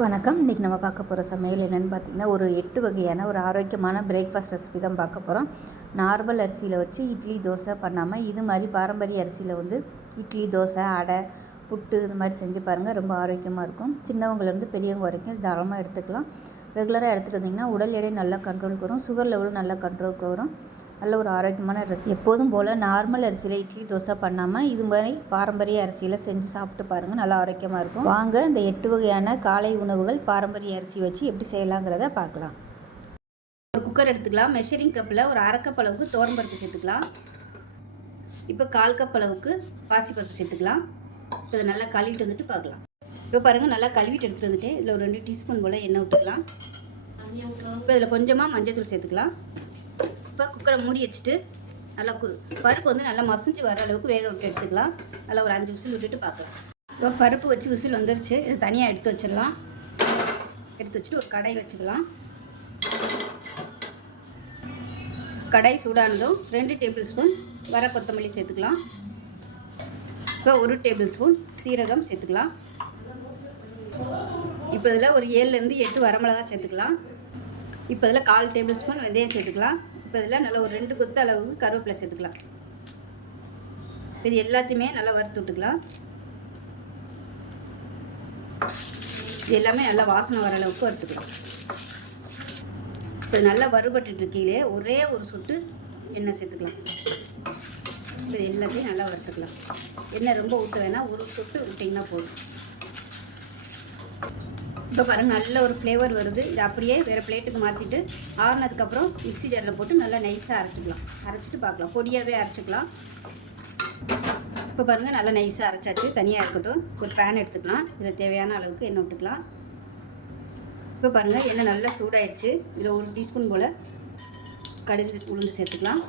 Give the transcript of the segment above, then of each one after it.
வணக்கம். இன்றைக்கி நம்ம பார்க்க போகிற சமையல் என்னென்னு பார்த்திங்கன்னா, ஒரு 8 வகையான ஒரு ஆரோக்கியமான பிரேக்ஃபாஸ்ட் ரெசிபி தான் பார்க்க போகிறோம். நார்மல் அரிசியில் வச்சு இட்லி, தோசை பண்ணாமல் இது மாதிரி பாரம்பரிய அரிசியில் வந்து இட்லி, தோசை, அடை, புட்டு இது மாதிரி செஞ்சு பாருங்கள். ரொம்ப ஆரோக்கியமாக இருக்கும். சின்னவங்கலேருந்து பெரியவங்க வரைக்கும் தாராளமாக எடுத்துக்கலாம். ரெகுலராக எடுத்துகிட்டு வந்திங்கன்னா உடல் எடை நல்லா கண்ட்ரோலுக்கு வரும். சுகர் லெவலும் நல்லா கண்ட்ரோலுக்கு வரும். நல்ல ஒரு ஆரோக்கியமான ரெசிபி. எப்போதும் போல் நார்மல் அரிசியில் இட்லி, தோசை பண்ணாமல் இது மாதிரி பாரம்பரிய அரிசியில் செஞ்சு சாப்பிட்டு பாருங்கள். நல்லா ஆரோக்கியமாக இருக்கும். வாங்க இந்த 8 வகையான காலை உணவுகள் பாரம்பரிய அரிசி வச்சு எப்படி செய்யலாங்கிறத பார்க்கலாம். ஒரு குக்கர் எடுத்துக்கலாம். மெஷரிங் கப்பில் ஒரு 1/2 கப் அளவுக்கு துவரம்பருப்பு சேர்த்துக்கலாம். இப்போ 1/4 கப் அளவுக்கு பாசிப்பருப்பு சேர்த்துக்கலாம். இப்போ இதை நல்லா கழுவிட்டு வந்துட்டு பார்க்கலாம். இப்போ பாருங்கள், நல்லா கழுவிட்டு எடுத்துகிட்டு வந்துட்டு இதில் ஒரு 2 டீஸ்பூன் போல் எண்ணெய் விட்டுக்கலாம். இப்போ இதில் கொஞ்சமாக மஞ்சள் தூள் சேர்த்துக்கலாம். இப்போ குக்கரை மூடி வச்சுட்டு நல்லா பருப்பு வந்து நல்லா மசிஞ்சு வர அளவுக்கு வேக விட்டு எடுத்துக்கலாம். நல்லா ஒரு 5 விசில் விட்டுட்டு பார்க்கலாம். இப்போ பருப்பு வச்சு விசில் வந்துருச்சு. இது தனியாக எடுத்து வச்சிடலாம். எடுத்து வச்சுட்டு ஒரு கடாய் வச்சுக்கலாம். கடாய் சூடானதும் 2 டேபிள் ஸ்பூன் வர கொத்தமல்லி சேர்த்துக்கலாம். இப்போ 1 டேபிள் ஸ்பூன் சீரகம் சேர்த்துக்கலாம். இப்போ இதில் ஒரு 7லேருந்து 8 வரமிளகாய் சேர்த்துக்கலாம். இப்போ இதில் 1/4 டேபிள் ஸ்பூன் வெந்தயம் சேர்த்துக்கலாம். இப்போ இதில் நல்லா ஒரு 2 கொத்து அளவுக்கு கருவேப்பிலை சேர்த்துக்கலாம். இது எல்லாத்தையுமே நல்லா வறுத்து விட்டுக்கலாம். இது எல்லாமே நல்லா வாசனை வர அளவுக்கு வறுத்துக்கலாம். இப்போ நல்லா வறுபட்டு இருக்கையிலே ஒரே ஒரு சொட்டு எண்ணெய் சேர்த்துக்கலாம். இப்போ எல்லாத்தையும் நல்லா வறுத்துக்கலாம். எண்ணெய் ரொம்ப ஊற்ற வேணாம், ஒரு சொட்டு விட்டிங்கன்னா போதும். இப்போ பாருங்கள், நல்ல ஒரு ஃப்ளேவர் வருது. இது அப்படியே வேறு பிளேட்டுக்கு மாற்றிட்டு ஆறுனதுக்கப்புறம் மிக்ஸி ஜாரில் போட்டு நல்லா நைஸாக அரைச்சிக்கலாம். அரைச்சிட்டு பார்க்கலாம். பொடியாகவே அரைச்சிக்கலாம். இப்போ பாருங்கள், நல்லா நைஸாக அரைச்சாச்சு. தனியாக இருக்கட்டும். ஒரு பேன் எடுத்துக்கலாம். இதில் தேவையான அளவுக்கு எண்ணெய் விட்டுக்கலாம். இப்போ பாருங்கள், எண்ணெய் நல்லா சூடாயிடுச்சு. இதில் 1 டீஸ்பூன் போல் கடுகு உளுந்து சேர்த்துக்கலாம்.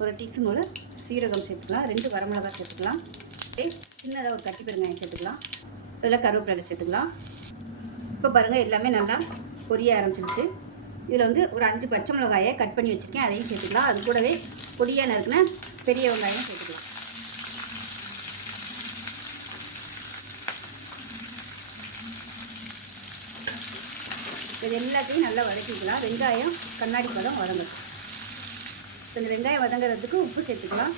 1 டீஸ்பூன் போல் சீரகம் சேர்த்துக்கலாம். 2 வரமிளகாய் சேர்த்துக்கலாம். சின்னதாக ஒரு கட்டி பெருங்காயம் சேர்த்துக்கலாம். இதில் கருவேப்பிலை சேர்த்துக்கலாம். இப்போ பாருங்கள், எல்லாமே நல்லா பொரிய ஆரம்பிச்சிருச்சு. இதில் வந்து ஒரு 5 பச்சை மிளகாயை கட் பண்ணி வச்சுருக்கேன். அதையும் சேர்த்துக்கலாம். அது கூடவே பொடியாக நறுக்குன பெரிய வெங்காயம் சேர்த்துக்கலாம். இது எல்லாத்தையும் நல்லா வதக்கிக்கலாம். வெங்காயம் கண்ணாடி பதம் வதங்கட்டும். இந்த வெங்காயம் வதங்கிறதுக்கு உப்பு சேர்த்துக்கலாம்.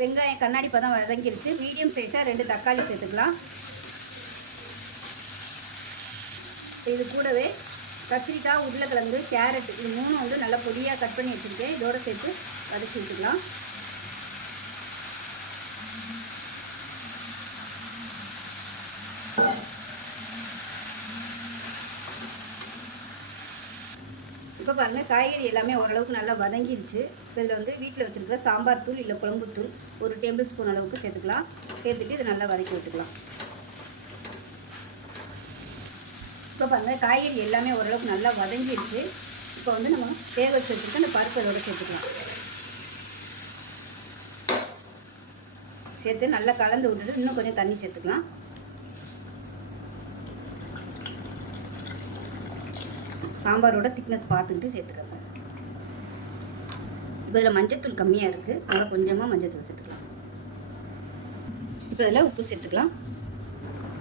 வெங்காயம் கண்ணாடி பதம் வதங்கிருச்சு. மீடியம் சைஸாக 2 தக்காளி சேர்த்துக்கலாம். இது கூடவே கத்திரிக்காய், உருளைக்கிழங்கு, கேரட் இது 3 வந்து நல்லா பொடியாக கட் பண்ணி வச்சுருக்கேன். இதோடு சேர்த்து வதக்கி விட்டுக்கலாம். இப்போ பாருங்கள், காய்கறி எல்லாமே ஓரளவுக்கு நல்லா வதங்கிடுச்சு. இப்போ இதில் வந்து வீட்டில் வச்சுருக்கிற சாம்பார் தூள் இல்லை குழம்புத்தூள் 1 டேபிள் ஸ்பூன் அளவுக்கு சேர்த்துக்கலாம். சேர்த்துட்டு இதை நல்லா வதக்கி விட்டுக்கலாம். இப்போ பாருங்கள், காய்கறி எல்லாமே ஓரளவுக்கு நல்லா வதங்கிடுச்சு. இப்போ வந்து நம்ம வேக வச்சு வச்சுருக்க அந்த பருப்பு இதோட சேர்த்துக்கலாம். சேர்த்து நல்லா கலந்து விட்டுட்டு இன்னும் கொஞ்சம் தண்ணி சேர்த்துக்கலாம். சாம்பாரோட திக்னஸ் பார்த்துக்கிட்டு சேர்த்துக்கோங்க. இப்போ இதில் மஞ்சத்தூள் கம்மியாக இருக்குது. அதனால் கொஞ்சமாக மஞ்சத்தூள் சேர்த்துக்கலாம். இப்போ இதில் உப்பு சேர்த்துக்கலாம்.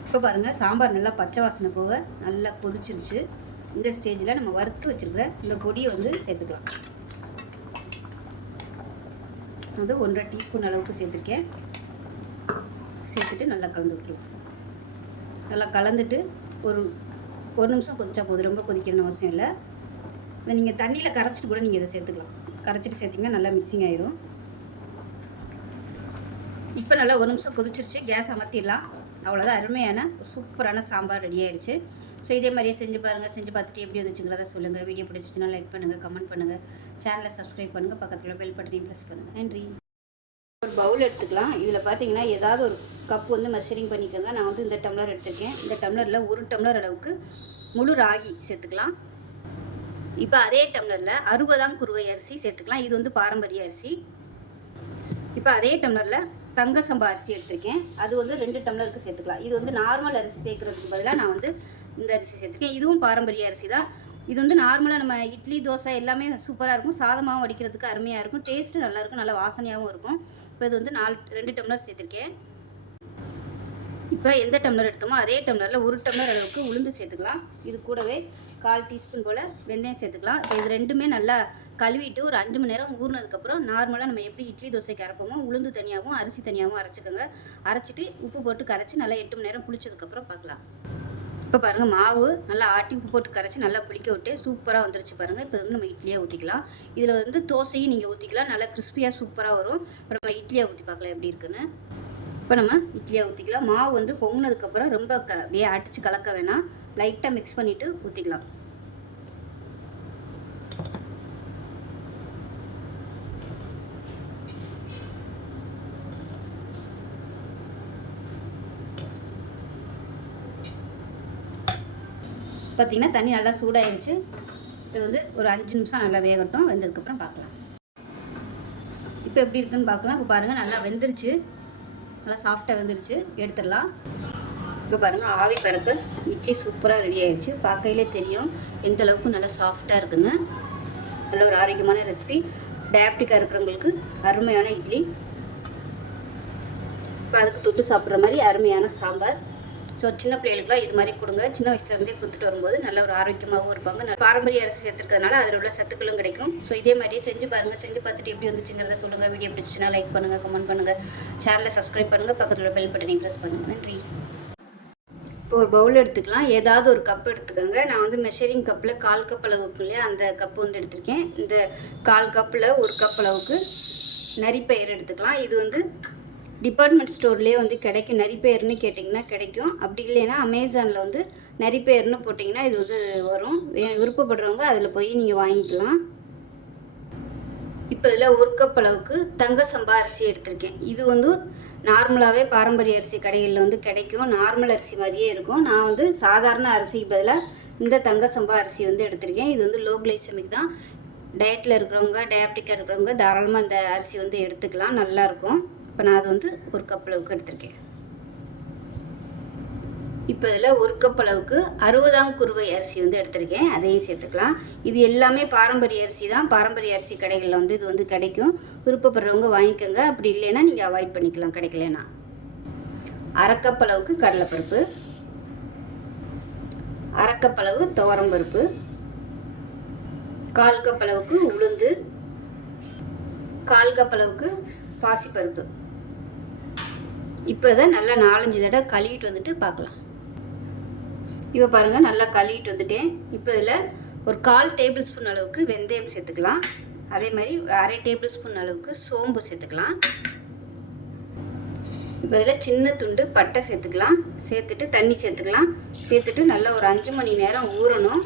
இப்போ பாருங்கள், சாம்பார் நல்லா பச்சை வாசனை போக நல்லா கொதிச்சிருச்சு. இந்த ஸ்டேஜில் நம்ம வறுத்து வச்சுருக்கிற இந்த பொடியை வந்து சேர்த்துக்கலாம். அது 1/2 டீஸ்பூன் அளவுக்கு சேர்த்துருக்கேன். சேர்த்துட்டு நல்லா கலந்து விட்டுருலாம். நல்லா கலந்துட்டு ஒரு நிமிஷம் கொதிச்சா போதும். ரொம்ப கொதிக்கணும்னு அவசியம் இல்லை. இதை நீங்கள் தண்ணியில் கரைச்சிட்டு கூட நீங்கள் இதை சேர்த்துக்கலாம். கரைச்சிட்டு சேர்த்திங்கன்னா நல்லா மிக்சிங் ஆயிரும். இப்போ நல்லா 1 நிமிஷம் கொதிச்சிருச்சு. கேஸ் அமர்த்திடலாம். அவ்வளோதான். அருமையான சூப்பரான சாம்பார் ரெடி ஆயிடுச்சு. ஸோ இதே மாதிரியே செஞ்சு பாருங்கள். செஞ்சு பார்த்துட்டு எப்படி வந்துச்சுங்கிறத சொல்லுங்கள். வீடியோ பிடிச்சிச்சுன்னா லைக் பண்ணுங்கள், கமெண்ட் பண்ணுங்கள், சேனலை சப்ஸ்கிரைப் பண்ணுங்கள், பக்கத்தில் பெல் பட்டனையும் ப்ரெஸ் பண்ணுங்கள். நன்றி. ஒரு பவுல் எடுத்துக்கலாம். இதில் பார்த்தீங்கன்னா ஏதாவது ஒரு கப் வந்து மெஷரிங் பண்ணிக்கோங்க. நான் வந்து இந்த டம்ளர் எடுத்துருக்கேன். இந்த டம்ளரில் 1 டம்ளர் அளவுக்கு முழு ராகி சேர்த்துக்கலாம். இப்போ அதே டம்ளரில் 60 குருவை அரிசி சேர்த்துக்கலாம். இது வந்து பாரம்பரிய அரிசி. இப்போ அதே டம்ளரில் தங்க சம்பா அரிசி எடுத்திருக்கேன். அது வந்து 2 டம்ளருக்கு சேர்த்துக்கலாம். இது வந்து நார்மல் அரிசி சேர்க்குறதுக்கு பதிலாக நான் வந்து இந்த அரிசி சேர்த்துருக்கேன். இதுவும் பாரம்பரிய அரிசி தான். இது வந்து நார்மலாக நம்ம இட்லி, தோசை எல்லாமே சூப்பராக இருக்கும். சாதமாகவும் வடிக்கிறதுக்கு அருமையாக இருக்கும். டேஸ்ட்டு நல்லாயிருக்கும். நல்லா வாசனையாகவும் இருக்கும். இப்போ இது வந்து 2 டம்ளர் சேர்த்துருக்கேன். இப்போ எந்த டம்ளர் எடுத்தோமோ அதே டம்ளரில் 1 டம்ளர் அளவுக்கு உளுந்து சேர்த்துக்கலாம். இது கூடவே 1/4 டீஸ்பூன் போல் வெந்தயம் சேர்த்துக்கலாம். இப்போ இது ரெண்டுமே நல்லா கழுவிட்டு ஒரு 5 மணி நேரம் ஊறினதுக்கப்புறம் நார்மலாக நம்ம எப்படி இட்லி தோசைக்கு அரைப்போமோ உளுந்து தனியாகவும் அரிசி தனியாகவும் அரைச்சிக்கோங்க. அரைச்சிட்டு உப்பு போட்டு கரைச்சி நல்லா 8 மணி நேரம் புளிச்சதுக்கப்புறம் பார்க்கலாம். இப்போ பாருங்கள், மாவு நல்லா ஆட்டி உப்பு போட்டு கரைச்சி நல்லா புளிக்க விட்டு சூப்பராக வந்துருச்சு பாருங்கள். இப்போ வந்து நம்ம இட்லியாக ஊற்றிக்கலாம். இதில் வந்து தோசையும் நீங்கள் ஊற்றிக்கலாம், நல்லா கிறிஸ்பியாக சூப்பராக வரும். இப்போ நம்ம இட்லியாக ஊற்றி பார்க்கலாம் எப்படி இருக்குன்னு. இப்போ நம்ம இட்லியாக ஊற்றிக்கலாம். மாவு வந்து பொங்கினதுக்கப்புறம் ரொம்ப அப்படியே அடித்து கலக்க வேணாம், லைட்டாக மிக்ஸ் பண்ணிவிட்டு ஊற்றிக்கலாம். பார்த்திங்கன்னா தண்ணி நல்லா சூடாகிடுச்சு. இது வந்து ஒரு 5 நிமிஷம் நல்லா வேகட்டும். வெந்ததுக்கப்புறம் பார்க்கலாம். இப்போ எப்படி இருக்குன்னு பார்க்கலாம். இப்போ பாருங்கள், நல்லா வெந்துருச்சு, நல்லா சாஃப்டாக வெந்துருச்சு. எடுத்துடலாம். இப்போ பாருங்கள், ஆவி பறக்க இட்லி சூப்பராக ரெடி ஆகிடுச்சு. பார்க்கையிலே தெரியும் எந்த அளவுக்கு நல்லா சாஃப்டாக இருக்குன்னு. நல்ல ஒரு ஆரோக்கியமான ரெசிபி, டயபெட்டிக்காக இருக்கிறவங்களுக்கு அருமையான இட்லி. இப்போ அதுக்கு தொட்டு சாப்பிட்ற மாதிரி அருமையான சாம்பார். ஸோ சின்ன பிள்ளைகளுக்குலாம் இது மாதிரி கொடுங்க. சின்ன வயசுலேருந்தே கொடுத்துட்டு வரும்போது நல்ல ஒரு ஆரோக்கியமாகவும் இருப்பாங்க. நல்ல பாரம்பரிய அரிசி சேர்த்துக்கிறதுனால அதில் உள்ள சத்துக்களும் கிடைக்கும். ஸோ இதே மாதிரியே செஞ்சு பாருங்கள். செஞ்சு பார்த்துட்டு எப்படி வந்துச்சுங்கிறத சொல்லுங்கள். வீடியோ பிடிச்சிச்சுன்னா லைக் பண்ணுங்கள், கமெண்ட் பண்ணுங்கள், சேனலை சப்ஸ்கிரைப் பண்ணுங்கள், பக்கத்தில் பெல் பட்டனை ப்ரெஸ் பண்ணுங்கள். நன்றி. இப்போ ஒரு பவுல் எடுத்துக்கலாம். ஏதாவது ஒரு கப் எடுத்துக்கோங்க. நான் வந்து மெஷரிங் கப்பில் 1/4 கப் அளவுக்கு இல்லையா, அந்த கப்பு வந்து எடுத்திருக்கேன். இந்த 1/4 கப்பில் 1 கப் அளவுக்கு நரிப்பயிறு எடுத்துக்கலாம். இது வந்து டிபார்ட்மெண்ட் ஸ்டோர்லேயே வந்து கிடைக்கும். நரிப்பயிறுன்னு கேட்டிங்கன்னா கிடைக்கும். அப்படி இல்லைன்னா அமேசானில் வந்து நரிப்பயிறுன்னு போட்டிங்கன்னா இது வந்து வரும். விருப்பப்படுறவங்க அதில் போய் நீங்கள் வாங்கிக்கலாம். இப்போ இதில் 1 கப் அளவுக்கு தங்க சம்பா அரிசி எடுத்திருக்கேன். இது வந்து நார்மலாகவே பாரம்பரிய அரிசி கடைகளில் வந்து கிடைக்கும். நார்மல் அரிசி மாதிரியே இருக்கும். நான் வந்து சாதாரண அரிசிக்கு பதிலாக இந்த தங்க சம்பா அரிசி வந்து எடுத்திருக்கேன். இது வந்து லோ கிளைசமிக் தான். டயட்டில் இருக்கிறவங்க, டயபெட்டிக்காக இருக்கிறவங்க தாராளமாக இந்த அரிசி வந்து எடுத்துக்கலாம், நல்லாயிருக்கும். இப்போ நான் அது வந்து 1 கப் அளவுக்கு எடுத்திருக்கேன். இப்போ இதில் 1 கப் அளவுக்கு 60ஆம் குருவை அரிசி வந்து எடுத்திருக்கேன். அதையும் சேர்த்துக்கலாம். இது எல்லாமே பாரம்பரிய அரிசி தான். பாரம்பரிய அரிசி கடைகளில் வந்து இது வந்து கிடைக்கும். விருப்பப்படுறவங்க வாங்கிக்கோங்க. அப்படி இல்லைன்னா நீங்கள் அவாய்ட் பண்ணிக்கலாம், கிடைக்கலனா. 1/2 கப் அளவுக்கு கடலைப்பருப்பு, 1/2 கப் அளவு துவரம்பருப்பு, 1/4 கப் அளவுக்கு உளுந்து, 1/4 கப் அளவுக்கு பாசிப்பருப்பு. இப்போ இதை நல்லா 4-5 தடவை கழுவிட்டு வந்துட்டு பார்க்கலாம். இப்போ பாருங்கள், நல்லா கழுவிட்டு வந்துட்டேன். இப்போ இதில் ஒரு 1/4 டேபிள் ஸ்பூன் அளவுக்கு வெந்தயம் சேர்த்துக்கலாம். அதே மாதிரி ஒரு 1/2 டேபிள் ஸ்பூன் அளவுக்கு சோம்பு சேர்த்துக்கலாம். இப்போ இதில் சின்ன துண்டு பட்டை சேர்த்துக்கலாம். சேர்த்துட்டு தண்ணி சேர்த்துக்கலாம். சேர்த்துட்டு நல்லா ஒரு 5 மணி நேரம் ஊறணும்.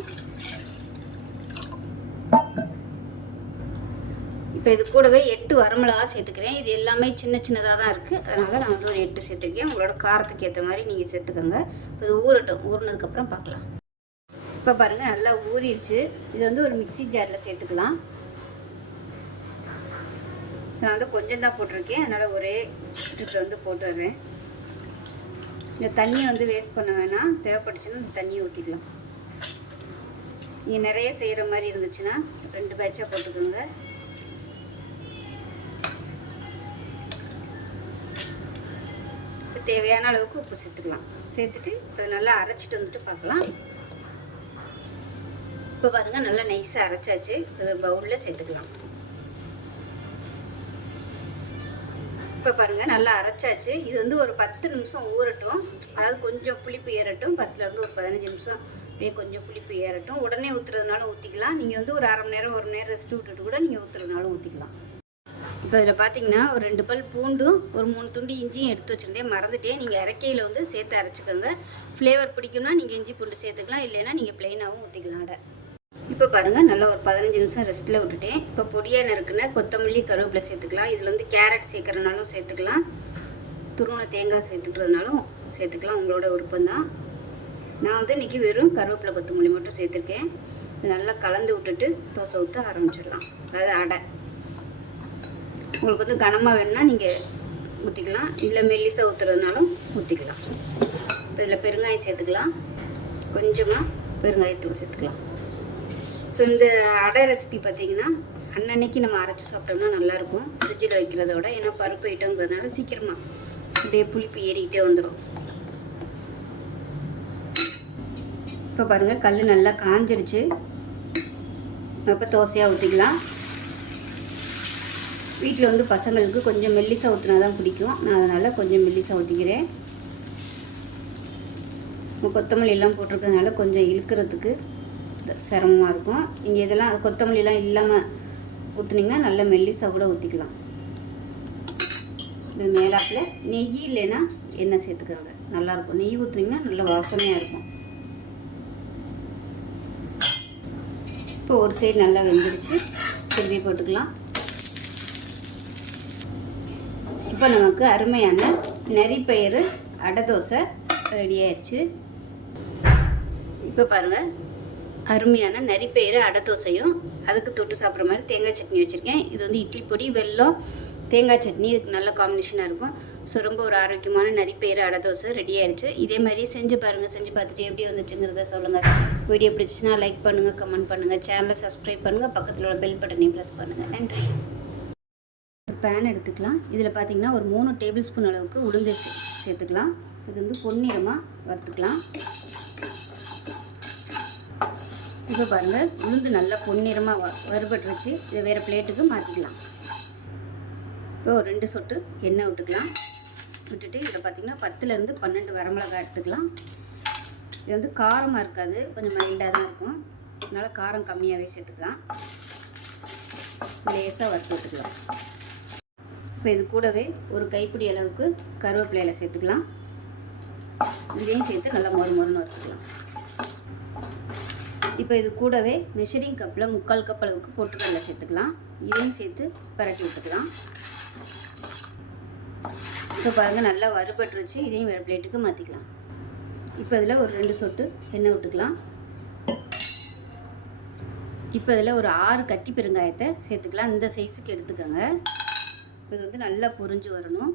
இப்போ இது கூடவே 8 வரமிளகா சேர்த்துக்கிறேன். இது எல்லாமே சின்ன சின்னதாக தான் இருக்குது, அதனால் நான் வந்து ஒரு 8 சேர்த்துருக்கேன். உங்களோட காரத்துக்கு ஏற்ற மாதிரி நீங்கள் சேர்த்துக்கோங்க. இப்போ இது ஊறட்டும். ஊறினதுக்கப்புறம் பார்க்கலாம். இப்போ பாருங்கள், நல்லா ஊறிடுச்சு. இது வந்து ஒரு மிக்ஸி ஜாரில் சேர்த்துக்கலாம். ஸோ நான் வந்து கொஞ்சம் தான் போட்டிருக்கேன், அதனால் ஒரே இதில் வந்து போட்டுடுறேன். இந்த தண்ணியை வந்து வேஸ்ட் பண்ண வேணாம். தேவைப்பட்டுச்சுன்னா இந்த தண்ணியை ஊற்றிக்கலாம். நீங்கள் நிறைய செய்கிற மாதிரி இருந்துச்சுன்னா 2 பேட்சாக போட்டுக்கோங்க. தேவையான அளவுக்கு உப்பு சேர்த்துக்கலாம். சேர்த்துட்டு இப்போ நல்லா அரைச்சிட்டு வந்துட்டு பார்க்கலாம். இப்போ பாருங்கள், நல்லா நைஸாக அரைச்சாச்சு. இப்போ பவுலில் சேர்த்துக்கலாம். இப்போ பாருங்கள், நல்லா அரைச்சாச்சு. இது வந்து ஒரு 10 நிமிஷம் ஊறட்டும். அதாவது கொஞ்சம் புளிப்பு ஏறட்டும். 10லேருந்து ஒரு 15 நிமிஷம் அப்படியே கொஞ்சம் புளிப்பு ஏறட்டும். உடனே ஊற்றுறதுனாலும் ஊற்றிக்கலாம். நீங்கள் வந்து ஒரு 1/2 மணி நேரம் 1 மணி நேரம் ரெஸ்ட் விட்டுட்டு கூட நீங்கள் ஊற்றுறதுனாலும் ஊற்றிக்கலாம். இப்போ இதில் பார்த்தீங்கன்னா ஒரு 2 பல் பூண்டும் ஒரு 3 துண்டு இஞ்சியும் எடுத்து வச்சுருந்தேன், மறந்துட்டேன். நீங்கள் இறக்கையில் வந்து சேர்த்து அரைச்சிக்கோங்க. ஃப்ளேவர் பிடிக்கும்னா நீங்கள் இஞ்சி பூண்டு சேர்த்துக்கலாம், இல்லைன்னா நீங்கள் ப்ளைனாகவும் ஊற்றிக்கலாம். இப்போ பாருங்கள், நல்லா ஒரு 15 நிமிஷம் ரெஸ்ட்டில் விட்டுட்டேன். இப்போ பொடியாக நறுக்குன கொத்தமல்லி, கருவேப்பிலை சேர்த்துக்கலாம். இதில் வந்து கேரட் சேர்க்குறதுனாலும் சேர்த்துக்கலாம், துருவன தேங்காய் சேர்த்துக்கிறதுனாலும் சேர்த்துக்கலாம், உங்களோட விருப்பம்தான். நான் வந்து இன்றைக்கி வெறும் கருவேப்பிலை கொத்தமல்லி மட்டும் சேர்த்துருக்கேன். நல்லா கலந்து விட்டுட்டு தோசை ஊற்ற ஆரம்பிச்சிடலாம். அதாவது அடை. உங்களுக்கு வந்து கனமாக வேணும்னா நீங்கள் ஊற்றிக்கலாம், இல்லை மெல்லிசாக ஊற்றுறதுனாலும் ஊற்றிக்கலாம். இப்போ இதில் பெருங்காயம் சேர்த்துக்கலாம். கொஞ்சமாக பெருங்காயத்தூள் சேர்த்துக்கலாம். ஸோ இந்த அடை ரெசிபி பார்த்திங்கன்னா அன்னன்னைக்கு நம்ம அரைச்சி சாப்பிட்டோம்னா நல்லாயிருக்கும், ஃப்ரிட்ஜில் வைக்கிறத விட. ஏன்னா பருப்பு ஐட்டங்கிறதுனால சீக்கிரமாக அப்படியே புளிப்பு ஏறிக்கிட்டே வந்துடும். இப்போ பாருங்கள் கல் நல்லா காஞ்சிருச்சு. இப்போ தோசையாக ஊற்றிக்கலாம். வீட்டில் வந்து பசங்களுக்கு கொஞ்சம் மெல்லிசாக ஊற்றினா தான் பிடிக்கும். நான் அதனால் கொஞ்சம் மெல்லிசாக ஊற்றிக்கிறேன். கொத்தமல்லி எல்லாம் போட்டிருக்கிறதுனால கொஞ்சம் இழுக்கிறதுக்கு சிரமமாக இருக்கும். நீங்கள் இதெல்லாம் கொத்தமல்லிலாம் இல்லாமல் ஊற்றுனீங்கன்னா நல்லா மெல்லிசாக கூட ஊற்றிக்கலாம். இது மேலாப்பில் நெய் இல்லைன்னா எண்ணெய் சேர்த்துக்கோங்க, நல்லாயிருக்கும். நெய் ஊற்றுனீங்கன்னா நல்லா வாசனையாக இருக்கும். இப்போ ஒரு சைடு நல்லா வெந்துருச்சு, திரும்பி போட்டுக்கலாம். இப்போ நமக்கு அருமையான நரிப்பயிறு அடை தோசை ரெடி ஆயிடுச்சு. இப்போ பாருங்கள், அருமையான நரிப்பயிறு அடை தோசையும் அதுக்கு தொட்டு சாப்பிட்ற மாதிரி தேங்காய் சட்னி வச்சுருக்கேன். இது வந்து இட்லி பொடி, வெல்லம், தேங்காய் சட்னி இதுக்கு நல்ல காம்பினேஷனாக இருக்கும். ஸோ ரொம்ப ஒரு ஆரோக்கியமான நரிப்பயிறு அடை தோசை ரெடி ஆகிடுச்சு. இதே மாதிரி செஞ்சு பாருங்கள். செஞ்சு பார்த்துட்டு எப்படி வந்துச்சுங்கிறத சொல்லுங்கள். வீடியோ பிடிச்சின்னா லைக் பண்ணுங்கள், கமெண்ட் பண்ணுங்கள், சேனலை சப்ஸ்கிரைப் பண்ணுங்கள், பக்கத்தில் உள்ள பெல் பட்டனையும் ப்ரெஸ் பண்ணுங்கள். நன்றி. பேன் எடுத்துக்கலாம். இதில் பார்த்திங்கன்னா ஒரு 3 டேபிள் ஸ்பூன் அளவுக்கு உளுந்து சேர்த்துக்கலாம். இது வந்து பொன்னிறமாக வறுத்துக்கலாம். இப்போ பாருங்கள், உளுந்து நல்லா பொன்னிறமாக வறுபட்டுருச்சு. இதை வேறு பிளேட்டுக்கு மாற்றிக்கலாம். இப்போ ஒரு 2 சொட்டு எண்ணெய் விட்டுக்கலாம். விட்டுட்டு இதில் பார்த்திங்கன்னா 10லேருந்து 12 வரமிளகாய் எடுத்துக்கலாம். இது வந்து காரமாக இருக்காது, கொஞ்சம் மைல்டாக தான் இருக்கும். அதனால் காரம் கம்மியாகவே சேர்த்துக்கலாம். லேசாக வறுத்து விட்டுக்கலாம். இப்போ இது கூடவே ஒரு கைப்பிடி அளவுக்கு கருவேப்பிலையில் சேர்த்துக்கலாம். இதையும் சேர்த்து நல்லா மொறுமொறுன்னு வறுத்துக்கலாம். இப்போ இது கூடவே மெஷரிங் கப்பில் 3/4 கப் அளவுக்கு பொட்டுக்கடலை சேர்த்துக்கலாம். இதையும் சேர்த்து பரட்டி விட்டுக்கலாம். இப்போ பாருங்கள், நல்லா வறுபட்டுருச்சு. இதையும் வேறு பிளேட்டுக்கு மாற்றிக்கலாம். இப்போ இதில் ஒரு 2 சொட்டு எண்ணெய் விட்டுக்கலாம். இப்போ இதில் ஒரு 6 கட்டி பெருங்காயத்தை சேர்த்துக்கலாம். இந்த சைஸுக்கு எடுத்துக்கோங்க. இது வந்து நல்லா பொரிஞ்சு வரணும்.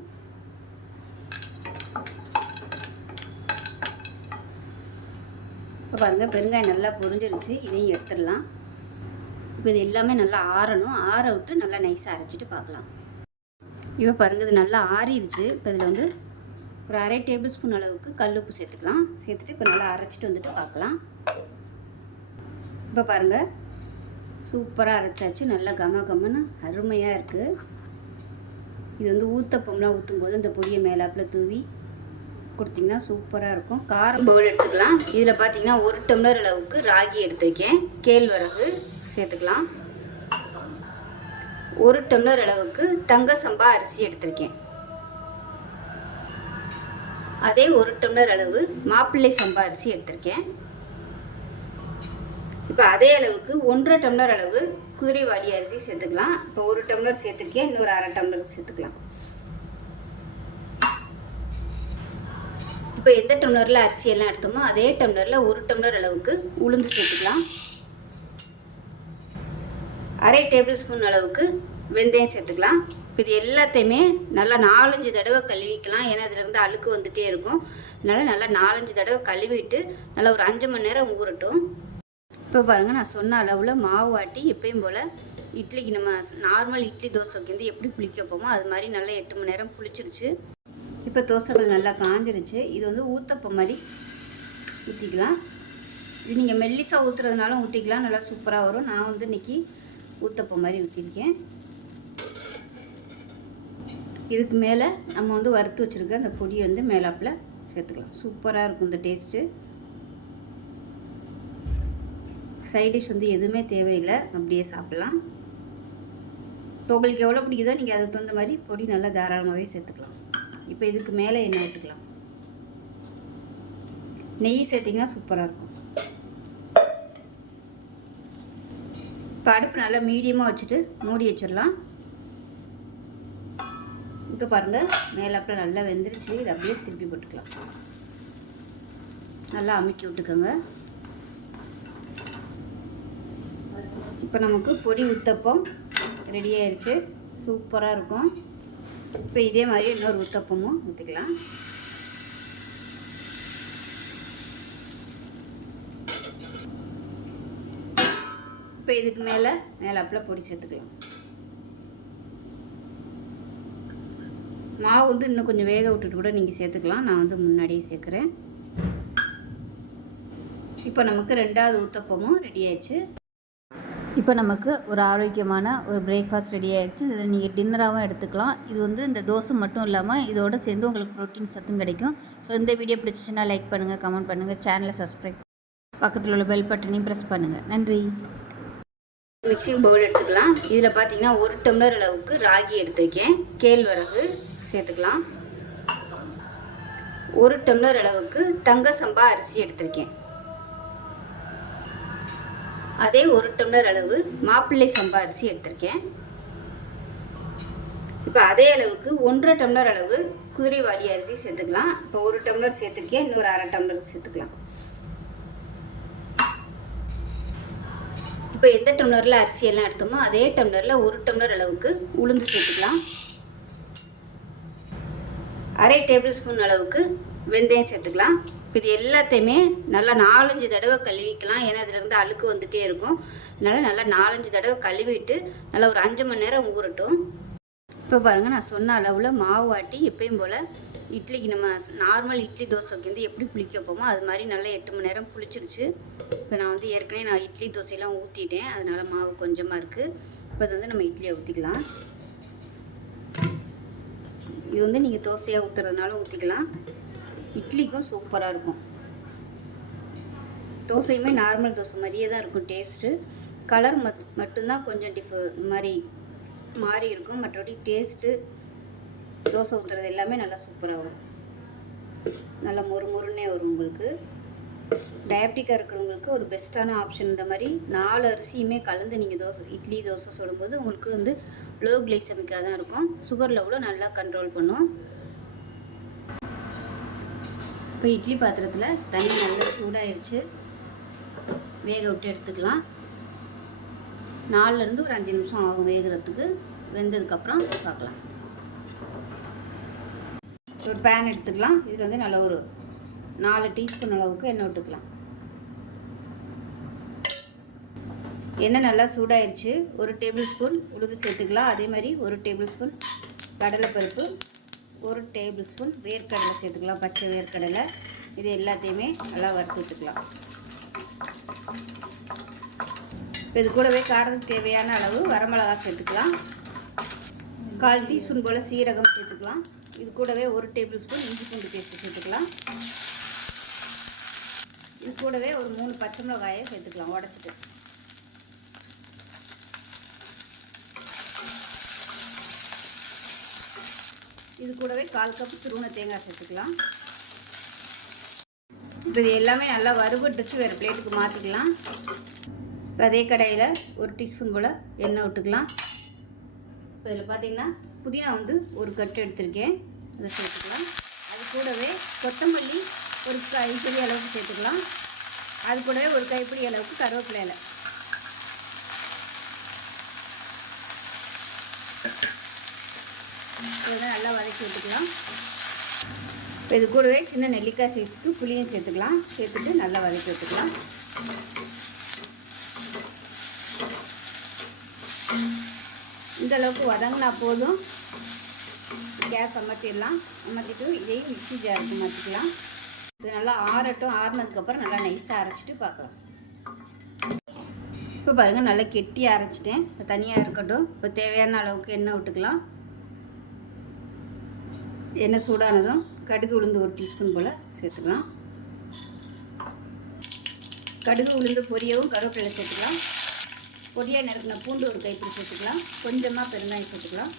இப்போ பாருங்கள், பெருங்காயம் நல்லா பொரிஞ்சிருச்சு. இதையும் எடுத்துடலாம். இப்போ இது எல்லாமே நல்லா ஆறணும். ஆற விட்டு நல்லா நைஸாக அரைச்சிட்டு பார்க்கலாம். இப்போ பாருங்கள், இது நல்லா ஆறிடுச்சு. இப்போ இதில் வந்து ஒரு 1/2 டேபிள் ஸ்பூன் அளவுக்கு கல்லுப்பு சேர்த்துக்கலாம். சேர்த்துட்டு இப்போ நல்லா அரைச்சிட்டு வந்துட்டு பார்க்கலாம். இப்போ பாருங்கள், சூப்பராக அரைச்சாச்சு. நல்லா கமன்னு அருமையாக இருக்குது. இது வந்து ஊத்தப்பம்லாம் ஊற்றும்போது இந்த பொடியை மேலாப்பில் தூவி கொடுத்திங்கன்னா சூப்பராக இருக்கும். காரம் பவுல் எடுத்துக்கலாம். இதில் பார்த்திங்கன்னா 1 டம்ளர் அளவுக்கு ராகி எடுத்திருக்கேன். கேழ்வரகு சேர்த்துக்கலாம். 1 டம்ளர் அளவுக்கு தங்க சம்பா அரிசி எடுத்திருக்கேன். அதே 1 டம்ளர் அளவு மாப்பிள்ளை சம்பா அரிசி எடுத்திருக்கேன். இப்போ அதே அளவுக்கு 1.5 டம்ளர் அளவு குதிரைவாலி அரிசி சேர்த்துக்கலாம். இப்போ 1 டம்ளர் சேர்த்துருக்கேன், இன்னொரு 1/2 டம்ளருக்கு சேர்த்துக்கலாம். இப்போ எந்த டம்ளரில் அரிசி எல்லாம் எடுத்தோமோ அதே டம்ளரில் 1 டம்ளர் அளவுக்கு உளுந்து சேர்த்துக்கலாம். 1/2 டேபிள் ஸ்பூன் அளவுக்கு வெந்தயம் சேர்த்துக்கலாம். இப்போ இது எல்லாத்தையுமே நல்லா 4-5 தடவை கழுவிக்கலாம். ஏன்னா இதிலேருந்து அழுக்கு வந்துகிட்டே இருக்கும். அதனால் நல்லா 4-5 தடவை கழுவிட்டு நல்லா ஒரு 5 மணி நேரம் ஊறட்டும். இப்போ பாருங்கள், நான் சொன்ன அளவில் மாவு ஆட்டி எப்பயும் போல் இட்லிக்கு நம்ம நார்மல் இட்லி தோசைக்கு வந்து எப்படி புளிக்க வைப்போமோ அது மாதிரி நல்லா 8 மணி நேரம் புளிச்சிருச்சு. இப்போ தோசைகள் நல்லா காஞ்சிருச்சு. இது வந்து ஊத்தப்பம் மாதிரி ஊற்றிக்கலாம். இது நீங்கள் மெல்லிசா ஊற்றுறதுனாலும் ஊற்றிக்கலாம், நல்லா சூப்பராக வரும். நான் வந்து இன்றைக்கி ஊத்தப்பம் மாதிரி ஊற்றிருக்கேன். இதுக்கு மேலே நம்ம வந்து வறுத்து வச்சுருக்க அந்த பொடியை வந்து மேலாப்பில் சேர்த்துக்கலாம். சூப்பராக இருக்கும் இந்த டேஸ்ட்டு. சைட் டிஷ் வந்து எதுவுமே தேவையில்லை, அப்படியே சாப்பிட்லாம். ஸோ உங்களுக்கு எவ்வளோ பிடிக்குதோ நீங்கள் அதுக்கு தகுந்த மாதிரி பொடி நல்லா தாராளமாகவே சேர்த்துக்கலாம். இப்போ இதுக்கு மேலே எண்ணெய் விட்டுக்கலாம். நெய் சேர்த்திங்கன்னா சூப்பராக இருக்கும். இப்போ அடுப்பு நல்லா மீடியமாக வச்சுட்டு மூடி வச்சிடலாம். இப்போ பாருங்கள், மேலாப்பில் நல்லா வெந்துருச்சு. இது அப்படியே திருப்பி போட்டுக்கலாம். நல்லா அமுக்கி விட்டுக்கோங்க. இப்போ நமக்கு பொடி ஊத்தப்பம் ரெடி ஆயிடுச்சு. சூப்பராக இருக்கும். இப்போ இதே மாதிரி இன்னொரு ஊத்தப்பமும் ஊற்றிக்கலாம். இப்போ இதுக்கு மேலாப்பில் பொடி சேர்த்துக்கலாம். மாவு வந்து இன்னும் கொஞ்சம் வேக விட்டுட்டு கூட நீங்கள் சேர்த்துக்கலாம். நான் வந்து முன்னாடியே சேர்க்குறேன். இப்போ நமக்கு 2வது ஊத்தப்பமும் ரெடி ஆயிடுச்சு. இப்போ நமக்கு ஒரு ஆரோக்கியமான ஒரு பிரேக்ஃபாஸ்ட் ரெடி ஆயிடுச்சு. இதை நீங்கள் டின்னராகவும் எடுத்துக்கலாம். இது வந்து இந்த தோசை மட்டும் இல்லாமல் இதோடு சேர்ந்து உங்களுக்கு ப்ரோட்டீன் சத்தும் கிடைக்கும். ஸோ இந்த வீடியோ பிடிச்சிச்சுன்னா லைக் பண்ணுங்கள், கமெண்ட் பண்ணுங்கள், சேனலை சப்ஸ்கிரைப், பக்கத்தில் உள்ள பெல் பட்டனையும் ப்ரெஸ் பண்ணுங்கள். நன்றி. மிக்சிங் பவுல் எடுத்துக்கலாம். இதில் பார்த்தீங்கன்னா 1 டம்ளர் அளவுக்கு ராகி எடுத்திருக்கேன். கேழ்வரகு சேர்த்துக்கலாம். 1 டம்ளர் அளவுக்கு தங்க சம்பா அரிசி எடுத்திருக்கேன். அதே 1 டம்ளர் அளவு மாப்பிள்ளை சம்பா அரிசி எடுத்திருக்கேன். இப்போ அதே அளவுக்கு 1.5 டம்ளர் அளவு குதிரைவாலி அரிசி சேர்த்துக்கலாம். இப்போ 1 டம்ளர் சேர்த்துருக்கேன், இன்னொரு 1/2 டம்ளருக்கு சேர்த்துக்கலாம். இப்போ எந்த டம்ளரில் அரிசியெல்லாம் எடுத்தோமோ அதே டம்ளரில் 1 டம்ளர் அளவுக்கு உளுந்து சேர்த்துக்கலாம். 1/2 டேபிள் ஸ்பூன் அளவுக்கு வெந்தயம் சேர்த்துக்கலாம். இது எல்லாத்தையுமே நல்லா 4-5 தடவை கழுவிக்கலாம். ஏன்னா இதிலேருந்து அழுக்கு வந்துகிட்டே இருக்கும். அதனால் நல்லா 4-5 தடவை கழுவிட்டு நல்லா ஒரு 5 மணி நேரம் ஊறட்டும். இப்போ பாருங்கள், நான் சொன்ன அளவில் மாவு ஆட்டி எப்பயும் போல் இட்லிக்கு நம்ம நார்மல் இட்லி தோசைக்கு வந்து எப்படி புளிக்க வைப்போமோ அது மாதிரி நல்லா 8 மணி நேரம் புளிச்சிருச்சு. இப்போ நான் வந்து ஏற்கனவே இட்லி தோசையெல்லாம் ஊற்றிட்டேன். அதனால் மாவு கொஞ்சமாக இருக்குது. இப்போ இது வந்து நம்ம இட்லியை ஊற்றிக்கலாம். இது வந்து நீங்கள் தோசையாக ஊற்றுறதுனால ஊற்றிக்கலாம். இட்லிக்கும் சூப்பராக இருக்கும். தோசையுமே நார்மல் தோசை மாதிரியே தான் இருக்கும் டேஸ்ட்டு. கலர் மட்டும்தான் கொஞ்சம் மாதிரி மாறி இருக்கும். மற்றபடி டேஸ்ட்டு தோசை ஊற்றுறது எல்லாமே நல்லா சூப்பராக வரும். நல்லா மொறுமொறுன்னே வரும். உங்களுக்கு டயபெட்டிக்காக இருக்கிறவங்களுக்கு ஒரு பெஸ்ட்டான ஆப்ஷன். இந்த மாதிரி 4 அரிசியுமே கலந்து நீங்கள் இட்லி தோசை சுடும்போது உங்களுக்கு வந்து லோ கிளைசமிக்காக தான் இருக்கும். சுகர் லெவலும் நல்லா கண்ட்ரோல் பண்ணும். இப்போ இட்லி பாத்திரத்தில் தண்ணி நல்லா சூடாயிருச்சு. வேக விட்டு எடுத்துக்கலாம். 4லேருந்து ஒரு 5 நிமிஷம் ஆகும் வேகிறதுக்கு. வெந்ததுக்கப்புறம் பார்க்கலாம். ஒரு பேன் எடுத்துக்கலாம். இதில் வந்து நல்லா ஒரு 4 டீஸ்பூன் அளவுக்கு எண்ணெய் விட்டுக்கலாம். எண்ணெய் நல்லா சூடாயிருச்சு. 1 டேபிள் ஸ்பூன் உளுந்து சேர்த்துக்கலாம். அதே மாதிரி 1 டேபிள் ஸ்பூன் கடலைப்பருப்பு, 1 டேபிள் ஸ்பூன் வேர்க்கடலை சேர்த்துக்கலாம். பச்சை வேர்க்கடலை. இது எல்லாத்தையுமே நல்லா வறுத்து விட்டுக்கலாம். இப்போ இது கூடவே காரத்துக்கு தேவையான அளவு வரமிளகாய் சேர்த்துக்கலாம். 1/4 டீஸ்பூன் போல் சீரகம் சேர்த்துக்கலாம். இது கூடவே 1 டேபிள் ஸ்பூன் இஞ்சி பூண்டு பேஸ்ட்டு சேர்த்துக்கலாம். இது கூடவே ஒரு 3 பச்சை மிளகாயை சேர்த்துக்கலாம் உடச்சிட்டு. இது கூடவே 1/4 கப் துருவன தேங்காய் சேர்த்துக்கலாம். இப்போ இது எல்லாமே நல்லா வறுபட்டுச்சு. வேறு பிளேட்டுக்கு மாற்றிக்கலாம். இப்போ அதே கடாயில் 1 டீஸ்பூன் போல் எண்ணெய் விட்டுக்கலாம். இப்போ இதில் பார்த்தீங்கன்னா புதினா வந்து 1 கட்டு எடுத்திருக்கேன். அதை சேர்த்துக்கலாம். அது கூடவே கொத்தமல்லி ஒரு கைப்பிடி அளவுக்கு சேர்த்துக்கலாம். அது கூடவே ஒரு கைப்பிடி அளவுக்கு கருவேப்பிலை இலை. இதெல்லாம் நல்லா வதக்கி விட்டுக்கலாம். இப்போ இது கூடவே சின்ன நெல்லிக்காய் சைஸுக்கு புளியும் சேர்த்துக்கலாம். சேர்த்துட்டு நல்லா வதக்கி விட்டுக்கலாம். இந்த அளவுக்கு வதங்கினா போதும். கேஸ் அமர்த்திடலாம். அமர்த்திட்டு இதையும் மிக்ஸி ஜாருக்கு மாற்றிக்கலாம். இது நல்லா ஆறட்டும். ஆறுனதுக்கப்புறம் நல்லா நைஸாக அரைச்சிட்டு பார்க்கலாம். இப்போ பாருங்கள், நல்லா கெட்டியாக அரைச்சிட்டேன். இப்போ தனியாக இருக்கட்டும். இப்போ தேவையான அளவுக்கு எண்ணெய் விட்டுக்கலாம். எண்ணெய் சூடானதும் கடுகு உளுந்து 1 டீஸ்பூன் போல் சேர்த்துக்கலாம். கடுகு உளுந்து பொரியவும் கருவேப்பிலை சேர்த்துக்கலாம். பொடியாக நறுக்கின பூண்டு ஒரு கைப்பிடி சேர்த்துக்கலாம். கொஞ்சமாக பெருங்காயம் சேர்த்துக்கலாம்.